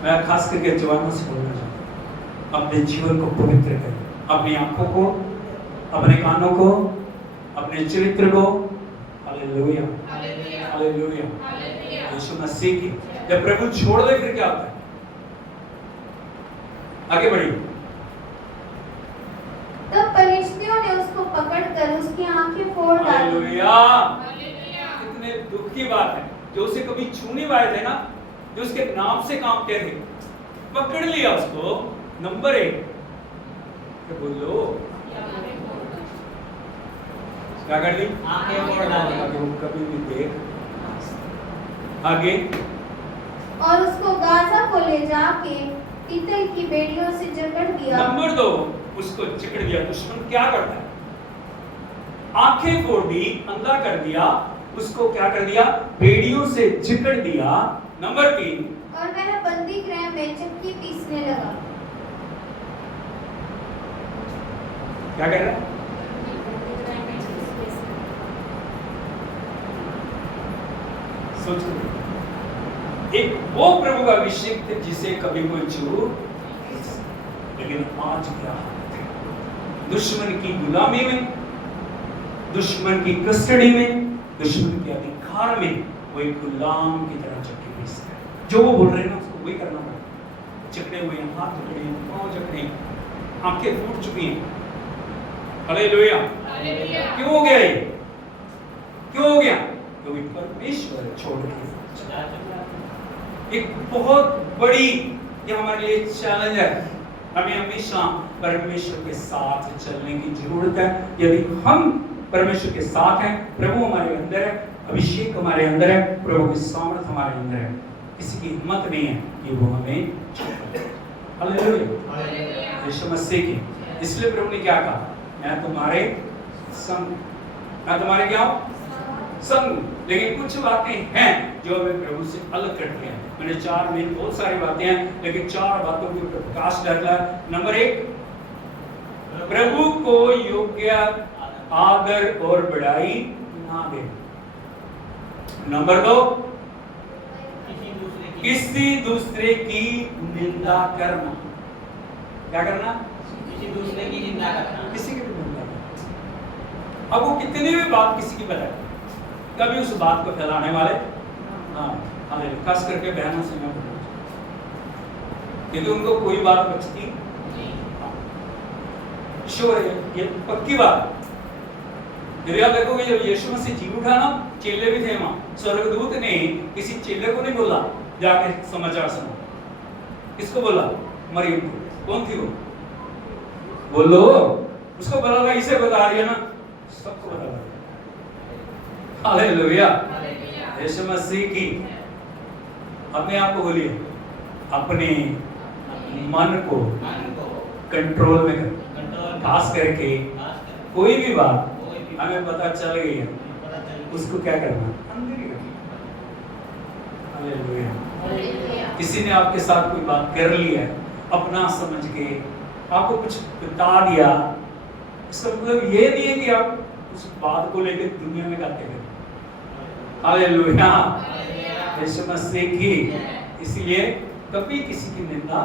मैं खास करके जवानों से बोलना चाहता हूं, अपने जीवन को पवित्र करें, अपनी आंखों को, अपने कानों को, अपने चरित्र को। हालेलुया, हालेलुया, यीशु मसीह की। जब प्रभु छोड़ दे फिर क्या होता है? आगे बढ़िए। तब फलिश्तियों ने उसको पकड़कर उसकी आंखें फोड़ डाली। हालेलुया, कितने दुख की बात है। जो उसे कभी छूने वाले थे ना, जो उसके नाम से कांपते थे, पकड़ लिया उसको। नंबर 1 बोलो, क्या कर दी? आंखें फोड़ डाली। आगे वो कभी भी देख। आगे, और उसको गाजा को ले जाके पीतल की बेड़ियों से जकड़ दिया। नंबर 2, उसको जकड़ दिया। दुश्मन क्या करता है? आंखें फोड़ दी, अंधा कर दिया, उसको क्या कर दिया? बेड़ियों से जकड़ दिया। नंबर 3, और वह बंदी गृह में चक्की पीसने लगा। क्या कर रहा है? सोचो, एक वो प्रभु का अभिषेक जिसे कभी कोई छू, लेकिन आज क्या हालत है? दुश्मन की गुलामी में, दुश्मन की कस्टडी में, दुश्मन के अधिकार में वो एक गुलाम की तरह चक्की पीसता है। जो वो बोल रहे हैं ना उसको वही करना पड़ेगा। जकड़े हुए हैं, हाथ जकड़े हैं, पांव जकड़े हैं, आंखें फूट चुकी हैं। हालेलुया। क्यों हो गया ये? क्यों हो गया? क्योंकि परमेश्वर छोड़ के एक बहुत बड़ी ये हमारे लिए चैलेंज है। हमें हमेशा परमेश्वर के साथ चलने की जरूरत है। यदि हम परमेश्वर के साथ हैं, प्रभु हमारे अंदर है, अभिषेक हमारे अंदर है, प्रभु की सामर्थ हमारे अंदर है, किसी की हिम्मत नहीं है कि वो हमें छोड़ दे। हालेलुया। यीशु मसीह की, इसलिए प्रभु ने क्या कहा? मैं तुम्हारे संग, मैं तुम्हारे क्या हूं? संग। लेकिन कुछ बातें हैं जो हमें प्रभु से अलग करती हैं। मैंने 4 में बहुत सारी बातें हैं, लेकिन 4 बातों के ऊपर प्रकाश डाला। नंबर 1, प्रभु को योग्य आदर और बड़ाई ना दे। नंबर 2, किसी दूसरे की निंदा करना। क्या करना? किसी दूसरे की निंदा करना। किसी की भी निंदा करना। अब वो कितनी भी बात किसी की बताए, कभी उस बात को फैलाने वाले, हाँ, खास करके बहनों से मैं बोलूं, क्योंकि उनको कोई बात बचती नहीं। श्योर है, ये पक्की बात। यदि आप देखोगे जब यीशु मसीह जी उठा ना, चेले भी थे वहां, स्वर्गदूत ने किसी चेले को नहीं बोला जाके समाचार सुनो। किसको बोला? मरियम को। कौन थी वो? बोलो। उसको बोला था, इसे बता रही है ना, सबको बता रही है। हालेलुया। यीशु मसीह की। अपने आप को बोलिए, अपने मन को कंट्रोल में कर। खास करके कोई भी बात हमें पता चल गई है, उसको क्या करना? अंदर ही रखना। हालेलुया। किसी ने आपके साथ कोई बात कर ली है, अपना समझ के आपको कुछ बता दिया, इसका मतलब ये नहीं है कि आप उस बात को लेकर दुनिया में गाते हैं। हालेलुया। यीशु मसीह की। इसलिए कभी किसी की निंदा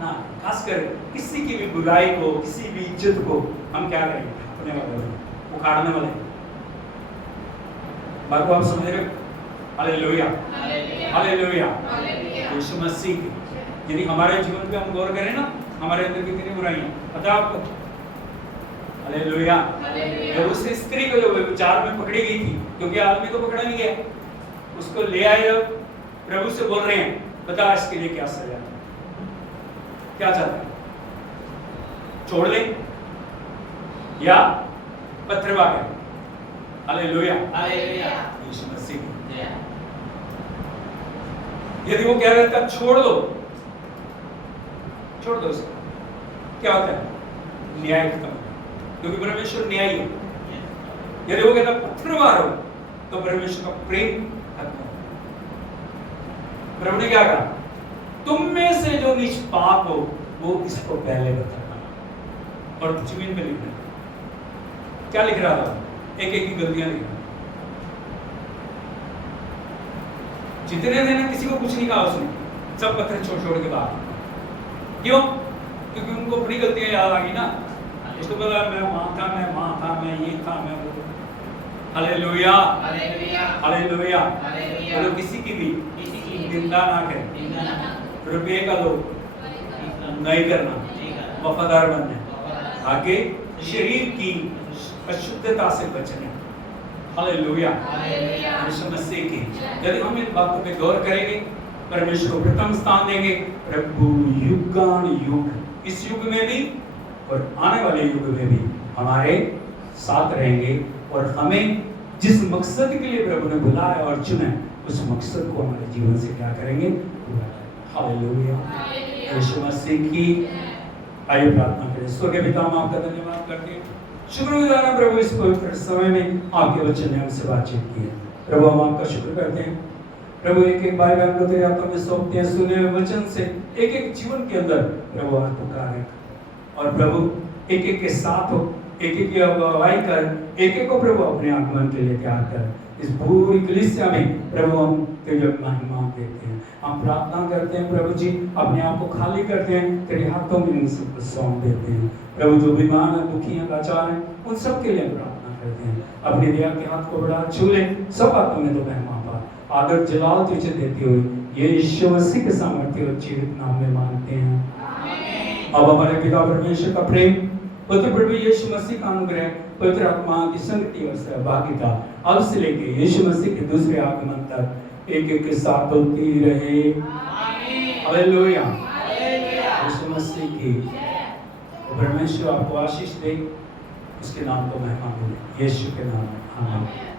ना, खासकर किसी की भी बुराई को, किसी भी इज्जत को हम क्या करेंगे? अपने वाले उखाड़ने वाले। बात को आप समझ रहे हो? हालेलुया। हालेलुया। यीशु मसीह की। यदि हमारे जीवन पे हम गौर करें ना, हमारे अंदर कितनी बुराइयां पता आपको? हालेलुया। जब उस स्त्री को जो विचार में पकड़ी गई थी, क्योंकि आदमी को पकड़ा नहीं गया, उसको ले आए, प्रभु से बोल रहे हैं, बता इसके लिए क्या सजा है? क्या चाहते हैं? छोड़ दे या पत्थर वाके? हालेलुया। यीशु मसीह की। यदि वो कह रहा था छोड़ दो, छोड़ दो उसको, क्या होता है? न्याय खत्म, क्योंकि परमेश्वर न्यायी है। यदि वो कहता पत्थर मारो, तो परमेश्वर का प्रेम खत्म। प्रभु ने क्या कहा? तुम में से जो निष्पाप हो वो इसको पहले बताना। और जमीन पे लिखना। क्या लिख रहा था? एक एक की गलतियां लिख रहा। जितने थे ना, किसी को कुछ नहीं कहा उसने, सब पत्थर छोड़ छोड़ के बाहर। क्यों? क्योंकि उनको अपनी गलतियां याद आ गई ना। उसको बोला मैं वहां था, मैं वहां था, मैं ये था, मैं वो। हालेलुया। हालेलुया। तो किसी की भी निंदा ना करें, रुपये का लोभ नहीं करना, वफादार बनना, आगे शरीर की अशुद्धता से बचना। हालेलुया। यीशु मसीह की। यदि हम इन बातों पे गौर करेंगे, परमेश्वर को प्रथम स्थान देंगे, प्रभु युगान युग इस युग में भी और आने वाले युग में भी हमारे साथ रहेंगे, और हमें जिस मकसद के लिए प्रभु ने बुलाया और चुना, उस मकसद को हमारे जीवन से क्या करेंगे? हालेलुया। यीशु मसीह की। आइए प्रार्थना करें। स्वर्गीय पिता, हम आपका धन्यवाद करते हैं, शुक्रगुजार हैं प्रभु, इस पवित्र समय में आपके वचन ने हमसे बातचीत की है। प्रभु हम आपका शुक्र करते हैं प्रभु, एक एक भाई बहन को तेरे हाथों में सौंपते हैं, सुने हुए वचन से एक एक जीवन के अंदर प्रभु आप पुकारें, और प्रभु एक एक के साथ हो, एक एक की अगुवाई कर, एक एक को प्रभु अपने आगमन के लिए तैयार कर। इस पूरी कलीसिया में प्रभु हम तेरे महिमा देते हैं, हम प्रार्थना करते हैं प्रभु जी, अपने आप को खाली करते हैं, तेरे हाथों में उन सबको सौंप देते हैं प्रभु। जो बीमार हैं, दुखी हैं, लाचार हैं, उन सब के लिए प्रार्थना करते हैं, अपने दया के हाथ को बढ़ा छू ले, सब बातों में तो महिमा पा, आदर जलाल तुझे देते हुए ये यीशु मसीह के सामर्थ्य और जीवित नाम में मांगते हैं। अब हमारे पिता परमेश्वर का प्रेम, पवित्र प्रभु यीशु मसीह का अनुग्रह, पवित्र आत्मा की संगति और सहभागिता अब से लेके यीशु मसीह के दूसरे आगमन तक एक एक के साथ होती रहे। हालेलुया, यीशु मसीह की परमेश्वर आपको आशीष दे, उसके नाम को महिमा मिले, यीशु के नाम में आमीन।